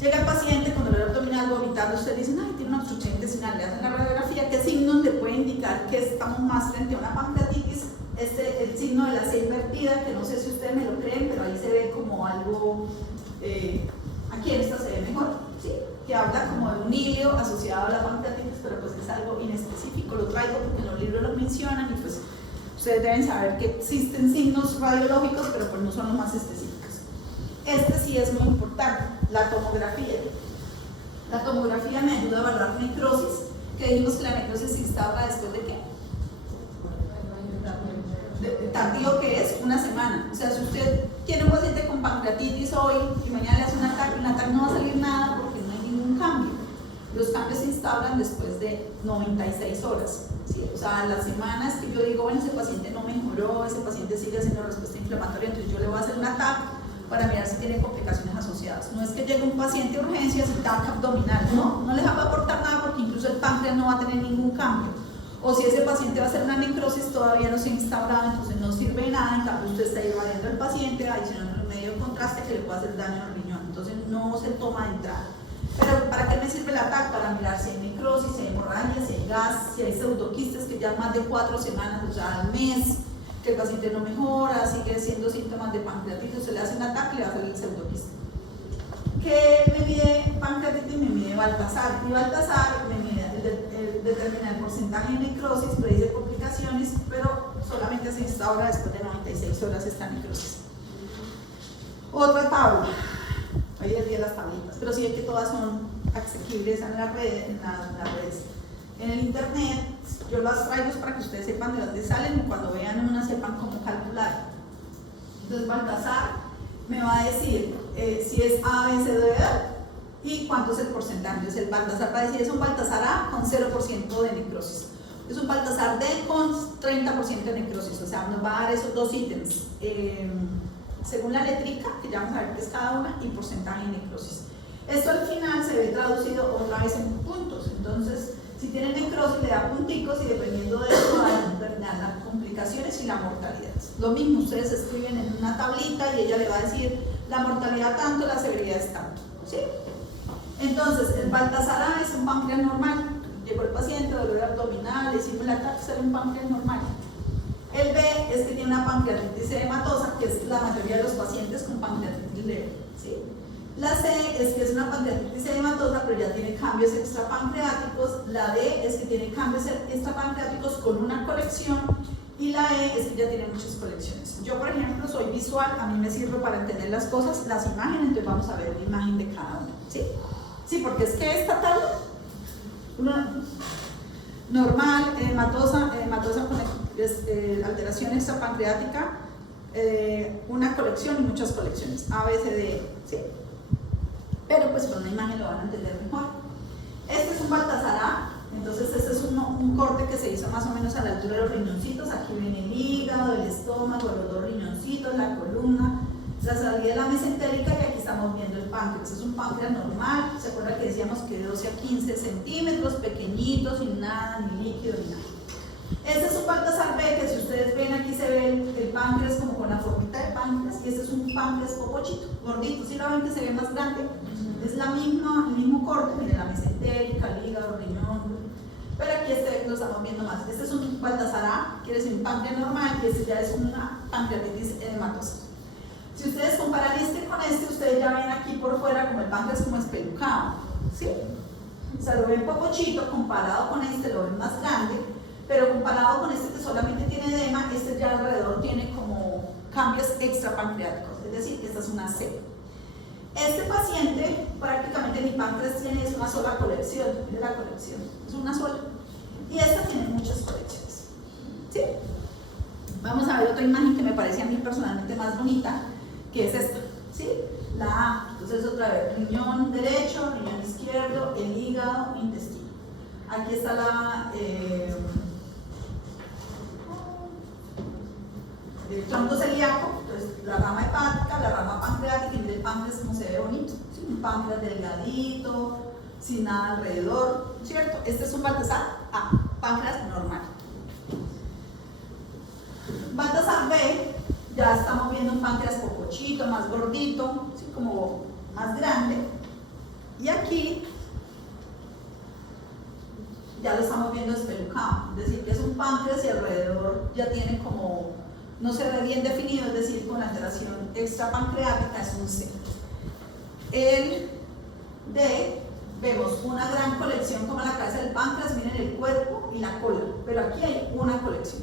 llega el paciente con dolor abdominal, vomitando, ustedes dicen, ay, tiene una obstrucción intestinal, le hacen la radiografía. ¿Qué signos le puede indicar que estamos más frente a una pancreatitis? El signo de la C invertida, que no sé si ustedes me lo creen, pero ahí se ve como algo, aquí en esta C específico, lo traigo porque en los libros lo mencionan y pues ustedes deben saber que existen signos radiológicos, pero pues no son los más específicos. Este sí es muy importante, la tomografía. La tomografía me ayuda a evaluar necrosis, que dijimos que la necrosis se instaura después de qué? Tardío, que es una semana. O sea, si usted tiene un paciente con pancreatitis hoy y mañana le hace un ataque no va a salir nada porque no hay ningún cambio. Los cambios se instauran después de 96 horas. ¿Sí? O sea, las semanas que yo digo, bueno, ese paciente no mejoró, ese paciente sigue haciendo respuesta inflamatoria, entonces yo le voy a hacer un TAC para mirar si tiene complicaciones asociadas. No es que llegue un paciente de urgencias y TAC abdominal, no les va a aportar nada porque incluso el páncreas no va a tener ningún cambio. O si ese paciente va a hacer una necrosis todavía no se ha instaurado, entonces no sirve de nada, en cambio usted está invadiendo al paciente adicionando un medio de contraste que le puede hacer daño al riñón, entonces no se toma de entrada. Pero ¿para qué me sirve el TAC? Para mirar si hay necrosis, si hay hemorragia, si hay gas, si hay pseudoquistes que ya más de 4 semanas, o sea al mes, que el paciente no mejora, sigue siendo síntomas de pancreatitis, se le hace un TAC y le va a hacer el pseudoquiste. ¿Qué me mide pancreatitis? Me mide Baltasar, y Baltasar me mide determina el porcentaje de necrosis, predice complicaciones, pero solamente se instaura después de 96 horas esta necrosis. Otra tabla, hoy en día las tablitas, pero sí es que todas son asequibles en las redes, en el internet. Yo las traigo para que ustedes sepan de dónde salen y cuando vean una sepan cómo calcular. Entonces Baltasar me va a decir si es A, B, C, D, E y cuánto es el porcentaje. Entonces el Baltasar va a decir es un Baltasar A con 0% de necrosis, es un Baltasar D con 30% de necrosis, o sea nos va a dar esos dos ítems según la letrica, que ya vamos a ver qué es cada una, y porcentaje de necrosis. Esto al final se ve traducido otra vez en puntos, entonces si tiene necrosis le da punticos y dependiendo de eso va a determinar las complicaciones y la mortalidad. Lo mismo, ustedes escriben en una tablita y ella le va a decir la mortalidad tanto, la severidad es tanto, ¿sí? Entonces, el Baltasar A es un páncreas normal. Llegó el paciente, dolor abdominal, le hicimos la TAC, es un páncreas normal. El B es que tiene una pancreatitis edematosa, que es la mayoría de los pacientes con pancreatitis leve, ¿sí? La C es que es una pancreatitis edematosa, pero ya tiene cambios extrapancreáticos. La D es que tiene cambios extrapancreáticos con una colección. Y la E es que ya tiene muchas colecciones. Yo, por ejemplo, soy visual, a mí me sirve para entender las cosas, las imágenes, entonces vamos a ver una imagen de cada una, ¿sí? Sí, porque es que esta tabla, normal, hematosa con alteración extrapancreática, una colección y muchas colecciones, A, B, C, D, E, ¿sí? Pero pues con una imagen lo van a entender mejor. Este es un Baltasar A, entonces este es un corte que se hizo más o menos a la altura de los riñoncitos. Aquí viene el hígado, el estómago, los dos riñoncitos, la columna, la salida de la mesentérica, y aquí estamos viendo el páncreas. Es un páncreas normal, ¿se acuerdan que decíamos que de 12 a 15 centímetros, pequeñito, sin nada, ni líquido, ni nada? Este es un Baltasar B, que si ustedes ven aquí se ve el páncreas como con la formita de páncreas, y este es un páncreas popochito, gordito. ¿Sí lo ven que se ve más grande? Es el mismo corte, miren, la mesentérica, el hígado, el riñón, pero aquí lo estamos viendo más. Este es un Baltasar A, quiere decir un páncreas normal, y este ya es una pancreatitis edematosa. Si ustedes comparan este con este, ustedes ya ven aquí por fuera como el páncreas como espelucado, ¿sí? O sea, lo ven popochito, comparado con este lo ven más grande, pero comparado con este que solamente tiene edema, este ya alrededor tiene como cambios extrapancreáticos, es decir, que esta es una C. Este paciente prácticamente mi páncreas tiene es una sola colección, mire la colección, es una sola, y esta tiene muchas colecciones, ¿sí? Vamos a ver otra imagen que me parece a mí personalmente más bonita, que es esta, ¿sí? La A. Entonces otra vez, riñón derecho, riñón izquierdo, el hígado, intestino. Aquí está el tronco celíaco, entonces la rama hepática, la rama pancreática, y el páncreas como se ve bonito, ¿sí? Un páncreas delgadito, sin nada alrededor, ¿cierto? Este es un Baltasar A, páncreas normal. Baltasar B, ya estamos viendo un páncreas popochito, más gordito, ¿sí? Como más grande, y aquí ya lo estamos viendo espelucado, es decir, que es un páncreas y alrededor ya tiene como, no se ve bien definido, es decir, con alteración extrapancreática es un C. El D, vemos una gran colección como la cabeza del páncreas, miren el cuerpo, y la cola, pero aquí hay una colección.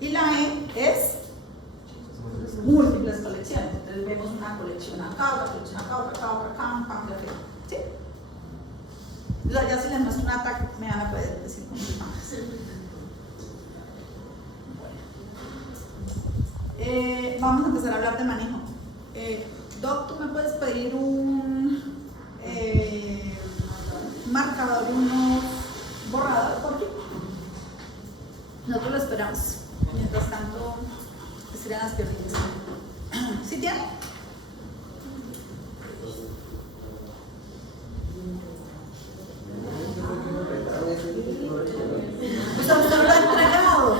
Y la E es múltiples colecciones. Entonces vemos una colección acá, otra colección acá, otra acá, otra acá, un páncreas. ¿Sí? O sea, ya si les muestro un ataque, me van a poder decir cómo se llama. Vamos a empezar a hablar de manejo. Doc, ¿tú me puedes pedir un marcador y unos borradores por aquí? Nosotros lo esperamos. Mientras tanto, estiran las piernas. ¿Sí tiene? Pues a usted lo ha entregado.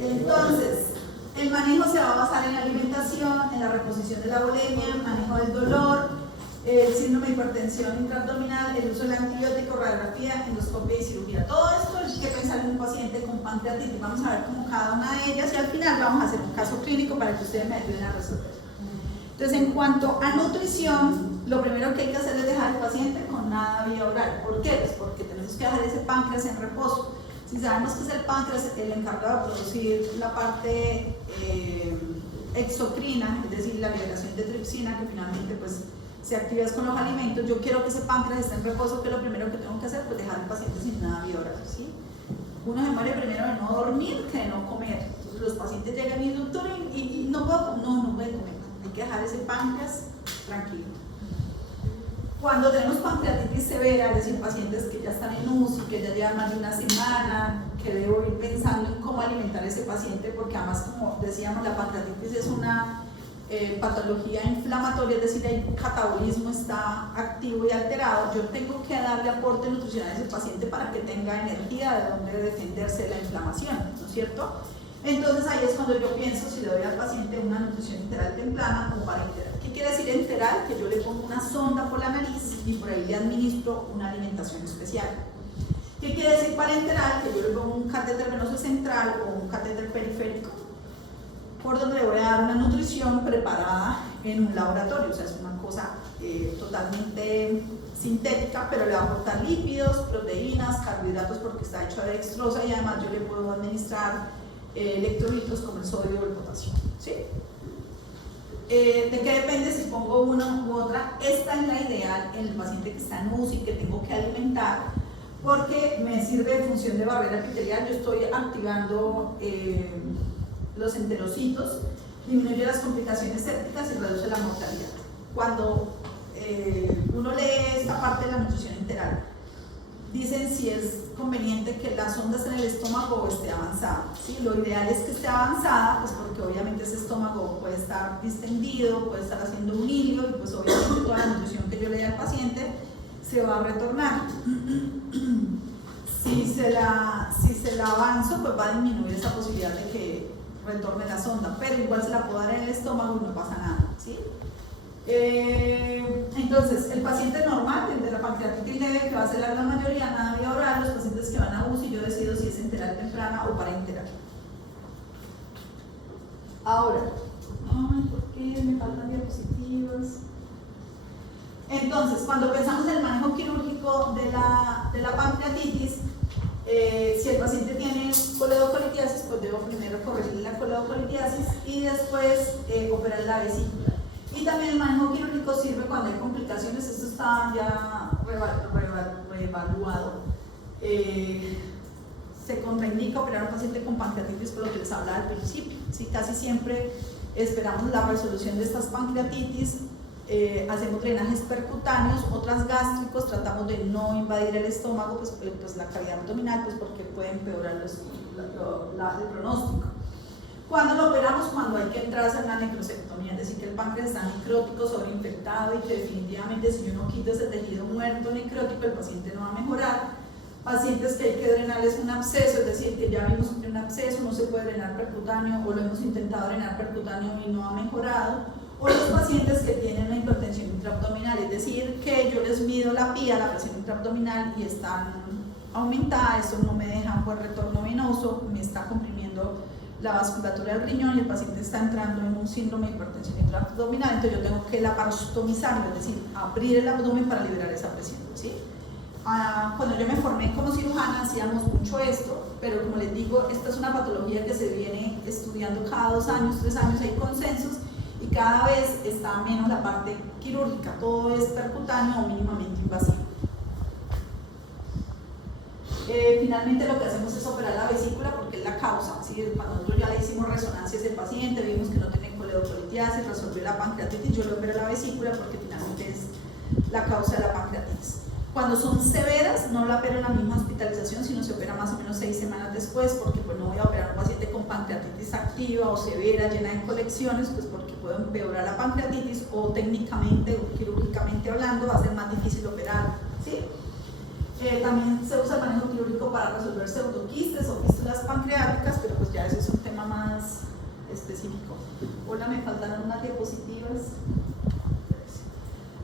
Entonces, el manejo se va a basar en la alimentación, en la reposición de la bulimia, el manejo del dolor, el síndrome de hipertensión intraabdominal, el uso del antibiótico, radiografía, endoscopia y cirugía. Todo esto hay que pensar en un paciente con pancreatitis. Vamos a ver como cada una de ellas y al final vamos a hacer un caso clínico para que ustedes me ayuden a resolver. Entonces, en cuanto a nutrición, lo primero que hay que hacer es dejar al paciente con nada vía oral. ¿Por qué? Pues porque tenemos que dejar ese páncreas en reposo. Si sabemos que es el páncreas el encargado de producir la parte exocrina, es decir, la liberación de tripsina, que finalmente pues se activa con los alimentos, yo quiero que ese páncreas esté en reposo, que es lo primero que tengo que hacer, pues dejar al paciente sin nada vía oral, ¿sí? Uno se muere primero de no dormir que de no comer. Entonces los pacientes llegan y doctor, y no puedo, no puede comer. Hay que dejar ese páncreas tranquilo. Cuando tenemos pancreatitis severa, es decir, pacientes que ya están en UCI, que ya llevan más de una semana, que debo ir pensando en cómo alimentar a ese paciente, porque además, como decíamos, la pancreatitis es una patología inflamatoria, es decir, el catabolismo está activo y alterado. Yo tengo que darle aporte nutricional a ese paciente para que tenga energía de donde defenderse de la inflamación, ¿no es cierto? Entonces ahí es cuando yo pienso si le doy al paciente una nutrición enteral temprana o parenteral. ¿Qué quiere decir enteral? Que yo le pongo una sonda por la nariz y por ahí le administro una alimentación especial. ¿Qué quiere decir parenteral? Que yo le pongo un catéter venoso central o un catéter periférico por donde le voy a dar una nutrición preparada en un laboratorio. O sea, es una cosa totalmente sintética, pero le va a aportar lípidos, proteínas, carbohidratos porque está hecho de dextrosa y además yo le puedo administrar electrolitos como el sodio o el potasio, ¿sí? ¿De qué depende si pongo una u otra? Esta es la ideal en el paciente que está en UCI, que tengo que alimentar, porque me sirve de función de barrera epitelial. Yo estoy activando los enterocitos, disminuye las complicaciones sépticas y reduce la mortalidad. Cuando uno lee esta parte de la nutrición enteral, dicen si es conveniente que la sonda esté en el estómago o esté avanzada, ¿sí? Lo ideal es que esté avanzada, pues porque obviamente ese estómago puede estar distendido, puede estar haciendo un hilo y pues obviamente toda la nutrición que yo le dé al paciente se va a retornar. Si se la avanzo, pues va a disminuir esa posibilidad de que retorne la sonda, pero igual se la puedo dar en el estómago y no pasa nada, ¿sí? Entonces, el paciente normal, el de la pancreatitis leve, que va a ser la gran mayoría, nada vía oral. Los pacientes que van a UCI, yo decido si es enteral temprana o parenteral. Ahora, ¿por qué me faltan diapositivas? Entonces, cuando pensamos en el manejo quirúrgico de la pancreatitis, si el paciente tiene coledocolitiasis, pues debo primero corregir la coledocolitiasis y después operar la vesícula. Y también el manejo quirúrgico sirve cuando hay complicaciones. Esto está ya reevaluado. Se contraindica operar a un paciente con pancreatitis por lo que les hablaba al principio, ¿sí? Casi siempre esperamos la resolución de estas pancreatitis, hacemos drenajes percutáneos, otras gástricos, tratamos de no invadir el estómago, pues la cavidad abdominal, pues porque puede empeorar el pronóstico. Cuando lo operamos, cuando hay que entrar a hacer una necrosectomía, es decir, que el páncreas está necrótico, sobreinfectado y que definitivamente si yo no quito ese tejido muerto necrótico, el paciente no va a mejorar. Pacientes que hay que drenarles un absceso, es decir, que ya vimos que un absceso no se puede drenar percutáneo o lo hemos intentado drenar percutáneo y no ha mejorado. O los pacientes que tienen una hipertensión intraabdominal, es decir, que yo les mido la PIA, la presión intraabdominal, y están aumentada, eso no me deja un buen retorno venoso, me está comprimiendo la vasculatura del riñón y el paciente está entrando en un síndrome de hipertensión intraabdominal, entonces yo tengo que laparostomizar, es decir, abrir el abdomen para liberar esa presión, ¿sí? Cuando yo me formé como cirujana hacíamos mucho esto, pero como les digo, esta es una patología que se viene estudiando cada 2 años, 3 años, hay consensos y cada vez está menos la parte quirúrgica, todo es percutáneo o mínimamente invasivo. Finalmente lo que hacemos es operar la vesícula porque es la causa, ¿sí? Cuando nosotros ya le hicimos resonancia a ese paciente, vimos que no tiene coledocolitiasis, resolvió la pancreatitis, yo le opero la vesícula porque finalmente es la causa de la pancreatitis. Cuando son severas, no la opero en la misma hospitalización, sino se opera más o menos 6 semanas después, porque pues no voy a operar a un paciente con pancreatitis activa o severa, llena de colecciones, pues porque puedo empeorar la pancreatitis o técnicamente o quirúrgicamente hablando va a ser más difícil operar, ¿sí? También se usa el manejo quirúrgico para resolver pseudoquistes o fístulas pancreáticas, pero pues ya ese es un tema más específico. Hola, me faltaron unas diapositivas.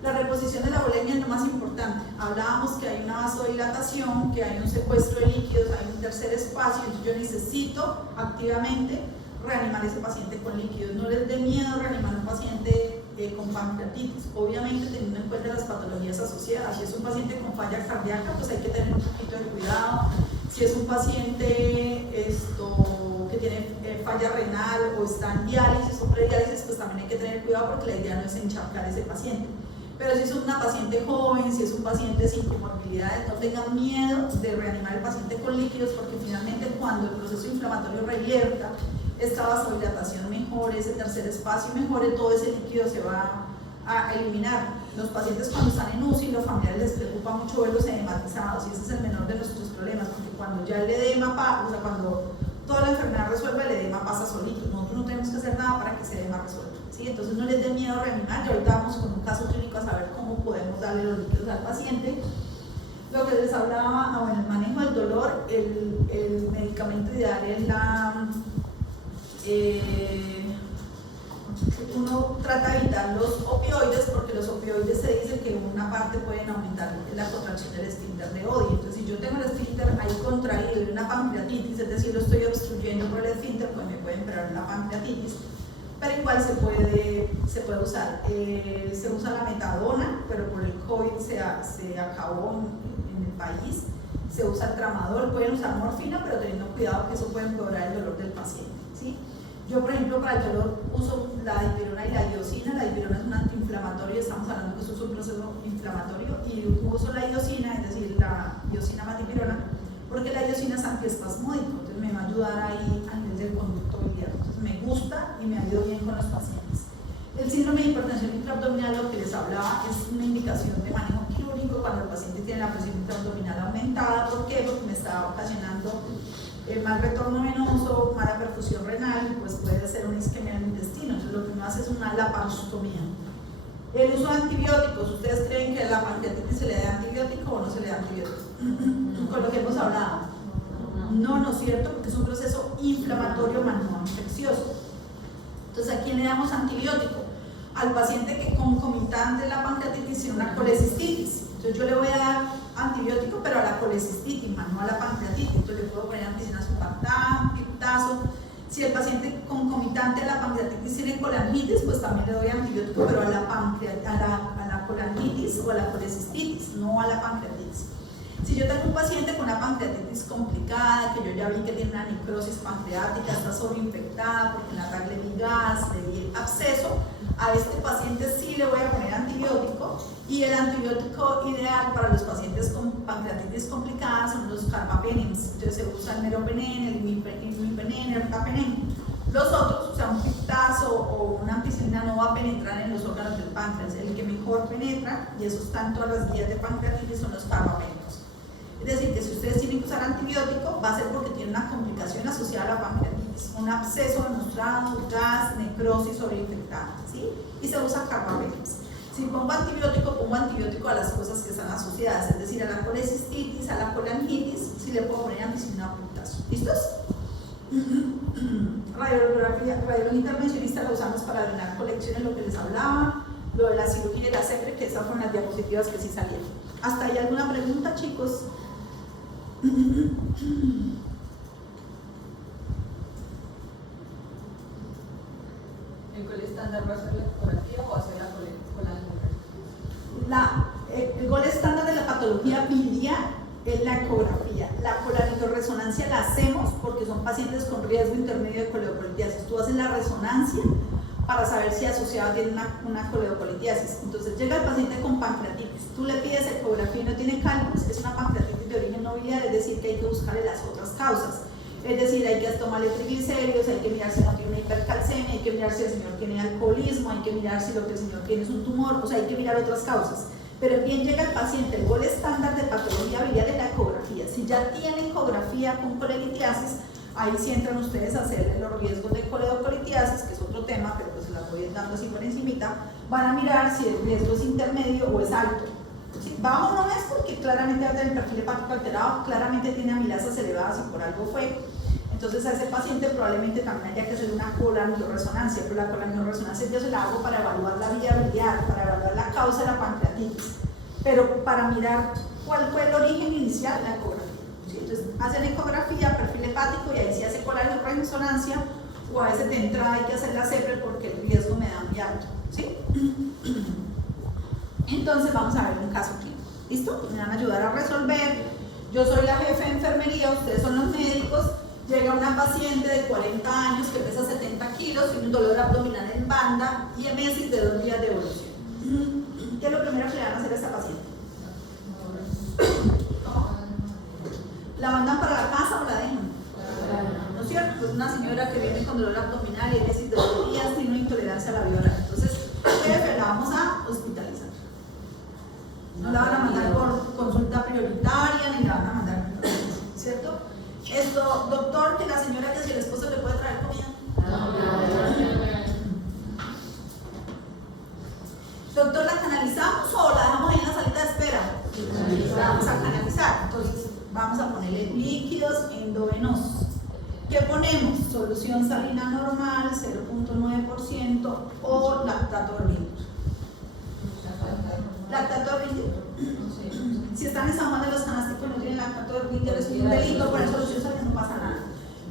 La reposición de la bulimia es lo más importante. Hablábamos que hay una vasodilatación, que hay un secuestro de líquidos, hay un tercer espacio, entonces yo necesito activamente reanimar a ese paciente con líquidos. No les dé miedo reanimar a un paciente con pancreatitis, obviamente teniendo en cuenta las patologías asociadas. Si es un paciente con falla cardíaca, pues hay que tener un poquito de cuidado. Si es un paciente que tiene falla renal o está en diálisis o prediálisis, pues también hay que tener cuidado porque la idea no es encharcar a ese paciente. Pero si es una paciente joven, si es un paciente sin comorbilidades, no tengan miedo de reanimar al paciente con líquidos, porque finalmente cuando el proceso inflamatorio revierta, esta vasodilatación mejore, ese tercer espacio mejore, todo ese líquido se va a eliminar. Los pacientes cuando están en UCI, los familiares les preocupa mucho verlos edematizados, y ese es el menor de nuestros problemas, porque cuando ya el edema pasa, o sea, cuando toda la enfermedad resuelve, el edema pasa solito, nosotros no tenemos que hacer nada para que ese edema resuelva, ¿sí? Entonces no les dé miedo reanimar, y ahorita vamos con un caso clínico a saber cómo podemos darle los líquidos al paciente. Lo que les hablaba, bueno, el manejo del dolor, el medicamento ideal es uno trata de evitar los opioides, porque los opioides se dice que una parte pueden aumentar la contracción del esfínter de Oddi. Entonces, si yo tengo el esfínter ahí contraído y una pancreatitis, es decir, lo estoy obstruyendo por el esfínter, pues me puede empeorar una pancreatitis, pero igual se puede usar. Se usa la metadona, pero por el COVID se acabó en el país. Se usa el tramadol, pueden usar morfina, pero teniendo cuidado que eso puede empeorar el dolor del paciente, ¿sí? Yo, por ejemplo, para el dolor uso la dipirona y la iosina. La dipirona es un antiinflamatorio, estamos hablando que eso es un proceso inflamatorio, y uso la iosina, es decir, la iosina más dipirona, porque la iosina es antiespasmódico, entonces me va a ayudar ahí a nivel del conducto biliar. Entonces me gusta y me ha ido bien con los pacientes. El síndrome de hipertensión intraabdominal, lo que les hablaba, es una indicación de manejo quirúrgico cuando el paciente tiene la presión intraabdominal aumentada. ¿Por qué? Porque me está ocasionando mal retorno venoso, mala perfusión renal, y pues puede ser una isquemia del intestino. Entonces lo que uno hace es una laparostomía. El uso de antibióticos, ¿ustedes creen que a la pancreatitis se le da antibiótico o no se le da antibiótico? Con lo que hemos hablado. No es cierto, porque es un proceso inflamatorio más no infeccioso. Entonces, ¿a quién le damos antibiótico? Al paciente que concomitante de la pancreatitis tiene una colecistitis. Entonces yo le voy a dar antibiótico, pero a la colecistitis, más no a la pancreatitis. Entonces le puedo poner ampicilina sulfatán, piptazo. Si el paciente concomitante de la pancreatitis tiene colangitis, pues también le doy antibiótico, pero a la colangitis o a la colecistitis, no a la pancreatitis. Si yo tengo un paciente con una pancreatitis complicada, que yo ya vi que tiene una necrosis pancreática, está sobreinfectada porque en la tarde le di gas, le di absceso, a este paciente sí le voy a poner antibiótico, y el antibiótico ideal para los pacientes con pancreatitis complicada son los carbapenems. Entonces se usa el meropenem, el imipenem, el ertapenem. Los otros, o sea, un piptazo o una ampicilina no va a penetrar en los órganos del páncreas. El que mejor penetra, y eso está en todas las guías de pancreatitis, son los carbapenems. Es decir, que si ustedes tienen que usar antibiótico, va a ser porque tiene una complicación asociada a la pancreatitis, un absceso demostrado, gas, necrosis sobreinfectada, ¿sí? Y se usa carbapenems. Si pongo antibiótico a las cosas que están asociadas, es decir, a la colecistitis, a la colangitis, si le puedo poner ampicilina o piptazo. ¿Listos? Radiología intervencionista la usamos para drenar colecciones, lo que les hablaba, lo de la cirugía y la sepre, que esas fueron las diapositivas que sí salieron. ¿Hasta ahí alguna pregunta, chicos? ¿El gol estándar va a ser la ecografía o va a ser El gol estándar de la patología biliar es la ecografía. La colanidorresonancia la hacemos porque son pacientes con riesgo intermedio de coledocolitiasis. Tú haces la resonancia para saber si asociado tiene una coledocolitiasis. Entonces llega el paciente con pancreatitis, tú le pides ecografía y no tiene cálculos, es una pancreatitis de origen no biliar, es decir, que hay que buscarle las otras causas. Es decir, hay que tomarle triglicéridos, hay que mirar si no tiene una hipercalcemia, hay que mirar si el señor tiene alcoholismo, hay que mirar si lo que el señor tiene es un tumor, o sea, hay que mirar otras causas. Pero bien llega el paciente, el gol estándar de patología biliar es la ecografía. Si ya tiene ecografía con colelitiasis, ahí sí entran ustedes a hacerle los riesgos de coledocolitiasis, que es otro tema, pero pues se las voy dando así por encimita. Van a mirar si el riesgo es intermedio o es alto. ¿Sí? Bajo no es porque claramente va a tener el perfil hepático alterado, claramente tiene amilasas elevadas y por algo fue. Entonces a ese paciente probablemente también haya que hacer una colanidorresonancia, pero la colanidorresonancia yo se la hago para evaluar la vía biliar, para evaluar la causa de la pancreatitis, pero para mirar cuál fue el origen inicial, la ecografía. ¿Sí? Entonces hacen ecografía, perfil hepático y ahí sí hace colanidorresonancia, o a veces de entrada hay que hacer la CEPRE porque el riesgo me da muy alto. ¿Sí? Entonces vamos a ver un caso clínico. ¿Listo? Me van a ayudar a resolver. Yo soy la jefe de enfermería, ustedes son los médicos. Llega una paciente de 40 años que pesa 70 kilos, tiene un dolor abdominal en banda y emesis de 2 días de evolución. ¿Qué es lo primero que le van a hacer a esta paciente? ¿La mandan para la casa o la dejan? ¿No es cierto? Pues una señora que viene con dolor abdominal y emesis de 2 días tiene una intolerancia a la vía oral. Entonces, jefe, la vamos a hospitalizar. No la van a mandar por consulta prioritaria ni la van a mandar, ¿cierto? Esto, doctor, que la señora que si el esposo le puede traer comida. Doctor, ¿la canalizamos o la dejamos ahí en la salita de espera? La vamos a canalizar. Entonces, vamos a ponerle líquidos endovenosos. ¿Qué ponemos? Solución salina normal, 0.9% o lactato de rígido. Lactato de rígido. Si están en San Juan de los Canásticos y no tienen lactato de rígido, es un delito, por eso solución salina no pasa nada.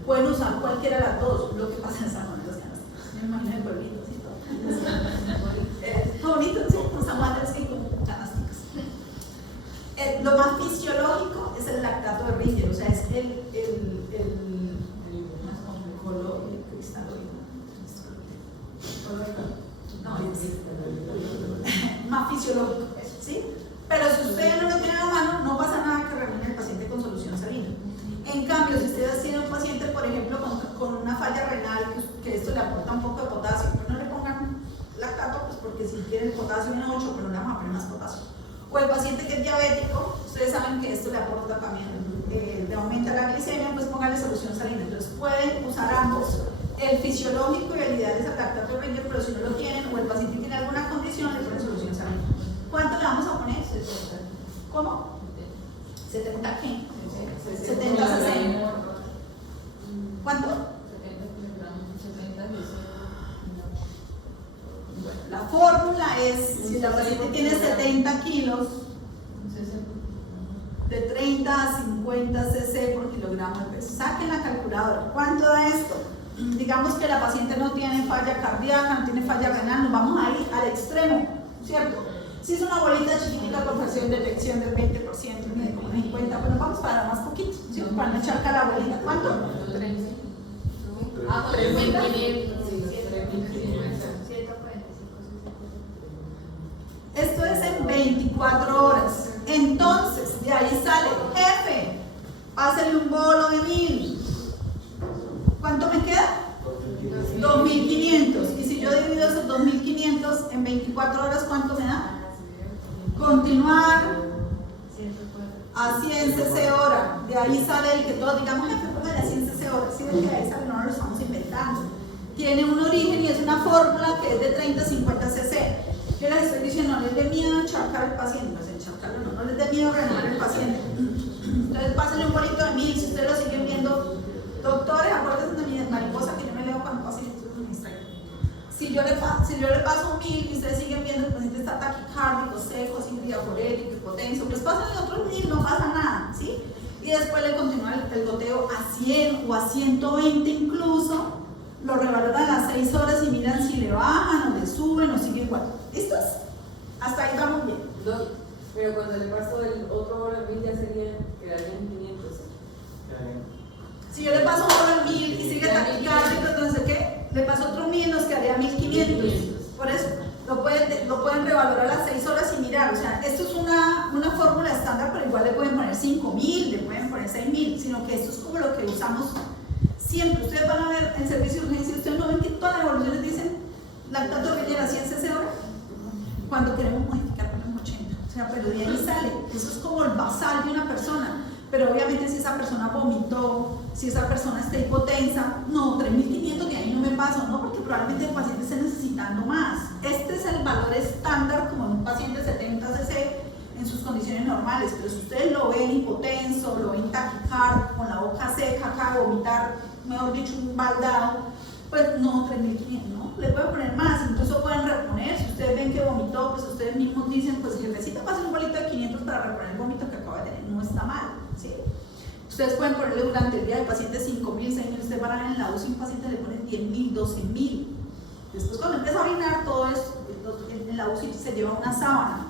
Pueden usar cualquiera de las dos, lo que pasa en San Juan de los Canásticos. Me imagino el pueblito, ¿sí? Bonito, ¿sí? San Juan de los Canásticos. Lo más fisiológico es el lactato de rígido, o sea, es el más fisiológico, ¿sí? Pero si ustedes no lo tienen a mano, no pasa nada que remine el paciente con solución salina. En cambio, si ustedes tienen un paciente, por ejemplo, con una falla renal, que esto le aporta un poco de potasio, pues no le pongan lactato, pues porque si quieren potasio en 8, pero no le vamos a poner más potasio. O el paciente que es diabético, ustedes saben que esto le aporta también, le aumenta la glicemia, pues pónganle solución salina. Entonces pueden usar ambos, el fisiológico y el ideal es el lactato de rígido, pero si no lo tienen o el paciente tiene alguna condición, le ponen solución salina. ¿Cuánto le vamos a poner? 70. ¿Cómo? ¿70 qué? 70, 60. ¿Cuánto? 70 la fórmula es, si la paciente tiene 70 kilos, de 30 a 50 cc por kilogramo de peso. Saquen la calculadora. ¿Cuánto da esto? Digamos que la paciente no tiene falla cardíaca, no tiene falla renal, nos vamos a ir al extremo, ¿cierto? Si es una bolita chiquitita con fracción de eyección del 20%, mide como 50, pues nos vamos para más poquito, ¿sí? Para no echar cada bolita. ¿Cuánto? 30. Ah, 30. Esto es en 24 horas. Entonces, de ahí sale, jefe, pásale un bolo de 1000. ¿Cuánto me queda? 2500. Y si yo divido esos 2500 en 24 horas, ¿cuánto me da? Continuar a 100 cc hora. De ahí sale el que todos digamos, jefe, póngale a 100 cc hora. Si ven que de ahí sale, no nos lo estamos inventando. Tiene un origen y es una fórmula que es de 30 a 50 cc. Yo les estoy diciendo, no les dé miedo encharcar al paciente, pues encharcarlo no les dé miedo reanimar al paciente. Entonces pásenle un bolito de 1000, si ustedes lo siguen viendo, doctores, acuérdense de mi mariposa que yo me leo cuando paso y esto es un Instagram. Si yo le paso un 1000 y ustedes siguen viendo el paciente está taquicárdico, seco, sin diaforético, hipotenso, pues pásenle otros 1000, no pasa nada, ¿sí? Y después le continúa el goteo a 100 o a 120 incluso, lo revaloran a las 6 horas y miran si le bajan o le suben o sigue igual. ¿Listos? Hasta ahí vamos bien. No, pero cuando le paso el otro oro en 1000 ya sería, quedarían 500. Si yo le paso otro 1000 y sigue taquicárdico, entonces ¿qué? Le paso otro 1000, nos quedaría 1500. Por eso lo pueden revalorar a las 6 horas y mirar. O sea, esto es una fórmula estándar, pero igual le pueden poner 5000, le pueden poner 6000, sino que esto es como lo que usamos siempre. Ustedes van a ver en servicio de urgencia, ustedes no ven que todas las evoluciones dicen lactato rellena 100 cc hora. Cuando queremos modificar ponemos 80. O sea, pero de ahí sale. Eso es como el basal de una persona. Pero obviamente si esa persona vomitó, si esa persona está hipotensa, no, 3500 de ahí no me paso, ¿no? Porque probablemente el paciente esté necesitando más. Este es el valor estándar como en un paciente 70 cc en sus condiciones normales, pero si ustedes lo ven hipotenso, lo ven taquicárdico, con la boca seca, acá vomitar, mejor dicho, un baldado, pues no, 3500, ¿no? Le pueden poner más, incluso pueden reponer. Si ustedes ven que vomitó, pues ustedes mismos dicen, pues jefecita, pasen un bolito de 500 para reponer el vómito que acaba de tener, no está mal, ¿sí? Ustedes pueden ponerle durante el día del paciente 5000, 6000, ustedes van a ver en la UCI un paciente le ponen 10.000, 12.000. Después cuando empieza a orinar, todo eso, en la UCI se lleva una sábana,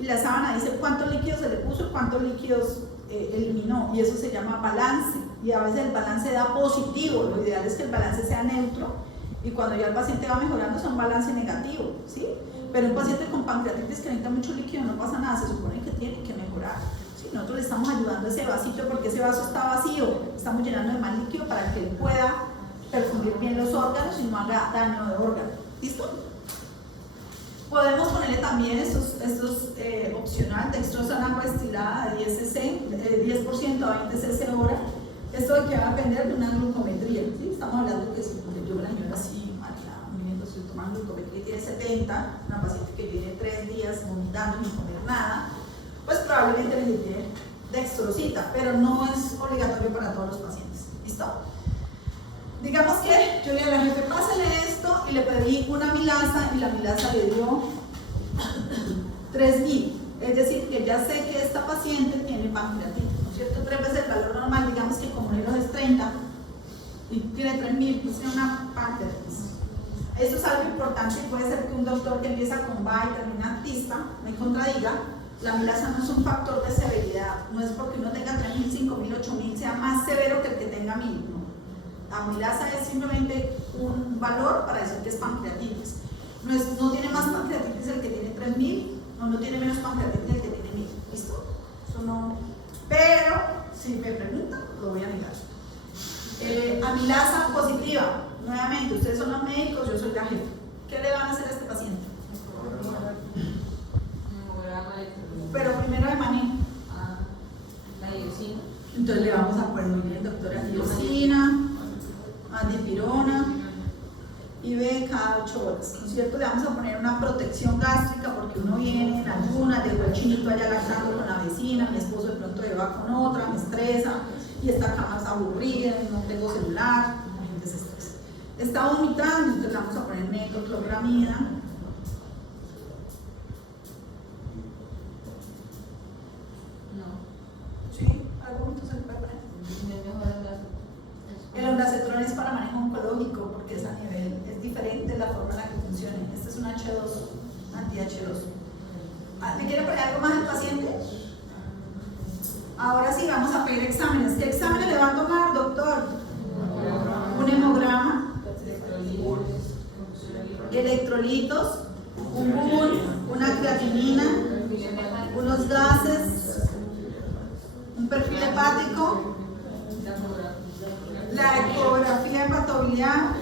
y la sábana dice cuántos líquidos se le puso y cuántos líquidos eliminó, y eso se llama balance, y a veces el balance da positivo. Lo ideal es que el balance sea neutro, y cuando ya el paciente va mejorando sea un balance negativo, ¿sí? Pero un paciente con pancreatitis que necesita mucho líquido no pasa nada, se supone que tiene que mejorar, ¿sí? Nosotros le estamos ayudando a ese vasito porque ese vaso está vacío, estamos llenando de más líquido para que él pueda perfundir bien los órganos y no haga daño de órgano. ¿Listo? Podemos ponerle también estos opcional, dextrosa en agua destilada de 10 cc, 10% a 20 cc hora. Esto de que va a depender de una glucometría, ¿sí? Estamos hablando que si yo la señora así, María, estoy tomando glucometría y tiene 70, una paciente que viene 3 días vomitando sin comer nada, pues probablemente necesite dextrosita, pero no es obligatorio para todos los pacientes. ¿Listo? Digamos que yo le dije a la jefe, pásale esto, y le pedí una milasa y la milasa le dio 3000. Es decir, que ya sé que esta paciente tiene pancreatitis, ¿no es cierto? 3 veces el valor normal, digamos que como el es 30 y tiene 3000, pues tiene una pancreatitis. Esto es algo importante y puede ser que un doctor que empieza con BA y termina artista me contradiga. La milasa no es un factor de severidad, no es porque uno tenga 3000, 5000, 8000 sea más severo que el que tenga 1000, ¿no? La milasa es simplemente un valor para decir que es pancreatitis. No tiene más pancreatitis el que tiene 3000, no tiene menos pancreatitis el que tiene 1000. ¿Listo? Eso no. Pero, si me preguntan, lo voy a negar. Amilasa positiva. Nuevamente, ustedes son los médicos, yo soy la jefa. ¿Qué le van a hacer a este paciente? Pero primero de manejo. La diosina. Entonces le vamos a poner muy bien, doctora, diosina, antipirona y B cada 8 horas, ¿no es cierto? Le vamos a poner una protección gástrica porque uno viene en ayunas, dejo el chinito allá lactando con la vecina, mi esposo de pronto va con otra, me estresa, y esta cama está aburrida, no tengo celular, la gente se estresa. Está vomitando, entonces le vamos a poner metoclopramida. El ondansetron es para manejo oncológico porque es a nivel, es diferente la forma en la que funciona. Este es un H2, anti-H2. ¿Le quiere poner algo más al paciente? Ahora sí, vamos a pedir exámenes. ¿Qué exámenes le va a tomar, doctor? Un hemograma, electrolitos, un BUN, una creatinina, unos gases, un perfil hepático, la ecografía hepatobiliar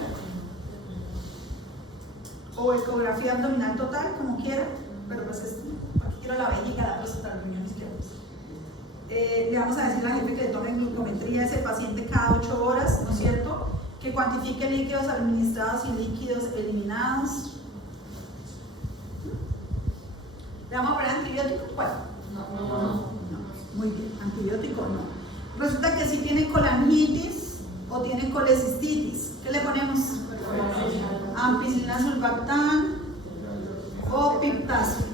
o ecografía abdominal total, como quieran, pero pues aquí quiero la vejiga, la próstata, los riñones izquierdos. Le vamos a decir a la jefe que le tome glucometría a ese paciente cada 8 horas, ¿no es cierto? Que cuantifique líquidos administrados y líquidos eliminados. ¿Le vamos a poner antibiótico? ¿Cuál? No. Muy bien, antibiótico no. Resulta que si tiene colangitis o tiene colecistitis, ¿qué le ponemos? Ampicilina sulbactam o piptazol.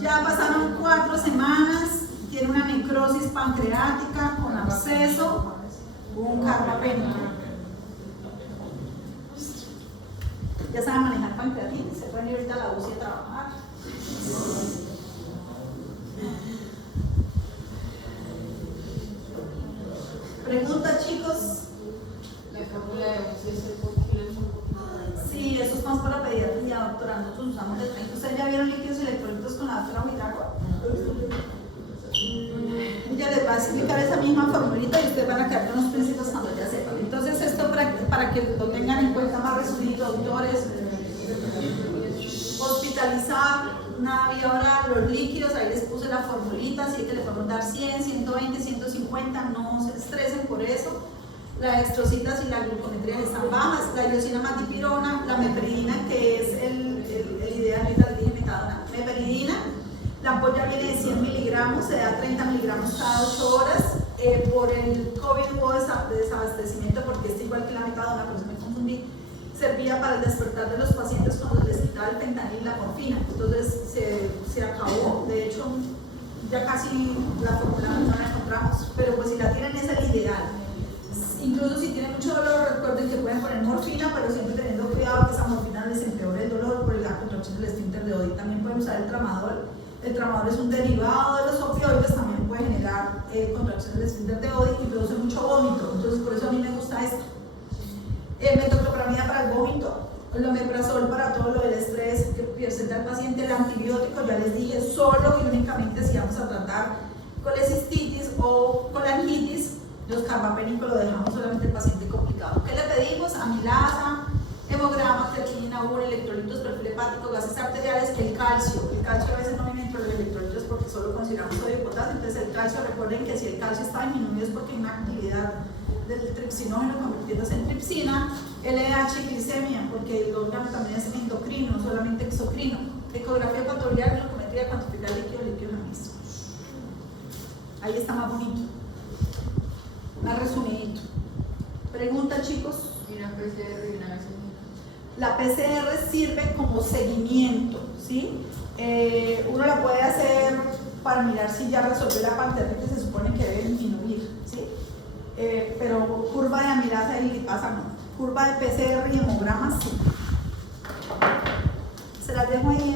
Ya pasaron 4 semanas, tiene una necrosis pancreática con absceso, un carbapénico. ya saben manejar pancreatitis, se pueden ir ahorita a la UCI a trabajar. Pregunta, chicos. La fórmula de UCI es el poquito. Sí, eso es más para pediatría, doctora. Nosotros usamos de 30. ¿Ustedes ya vieron líquidos electrolitos con la doctora Huitrago? Ella les va a explicar esa misma formulita y ustedes van a quedar con los principios cuando ya sepan. Entonces, esto para que lo tengan en cuenta más resumido, doctores. Hospitalizar, una vía oral, los líquidos, ahí les puse la formulita, así que le podemos dar 100, 120, 150, no se estresen por eso. Las extrocitas y la glucometría están bajas, la iosinamidipirona, la meperidina, que es el ideal, ahorita les dije metadona, meperidina, la ampolla viene de 100 miligramos, se da 30 miligramos cada 8 horas. Por el COVID hubo desabastecimiento porque es igual que la metadona, por eso me confundí. Servía para el despertar de los pacientes cuando les quitaba el fentanil y la morfina. Entonces se acabó, de hecho ya casi la fórmula no la encontramos, pero pues si la tienen es el ideal. Incluso si tienen mucho dolor, recuerden que pueden poner morfina, pero siempre teniendo cuidado que esa morfina les empeore el dolor por la contracción del esfínter de Oddi. También pueden usar el tramadol. El tramadol es un derivado de los opioides, también puede generar contracciones del esfínter de Oddi y produce mucho vómito. Entonces por eso a mí me gusta esto. Metoclopramida para el vómito, el omeprazol para todo lo del estrés que presenta el paciente, el antibiótico, ya les dije, solo y únicamente si vamos a tratar colecistitis o colangitis, los carbapénicos lo dejamos solamente el paciente complicado. ¿Qué le pedimos? Amilasa, hemograma, creatinina, urea, electrolitos, perfil hepático, gases arteriales, el calcio. El calcio a veces no viene dentro de los electrolitos porque solo consideramos sodio y potasio, entonces el calcio, recuerden que si el calcio está disminuido es porque hay una actividad del tripsinógeno convirtiéndose en tripsina, LDH y glicemia, porque el órgano también es endocrino, no solamente exocrino. Ecografía ecuatorial, glucometría, cuantificar líquidos administrados. Ahí está más bonito, más resumidito. Pregunta, chicos. Y una PCR y una vez. La PCR sirve como seguimiento, ¿sí? Uno la puede hacer para mirar si ya resolvió la pancreatitis, se supone que debe disminuir, ¿sí? Pero curva de amilasa y lipasa no. Curva de PCR y hemograma sí. Se las dejo ahí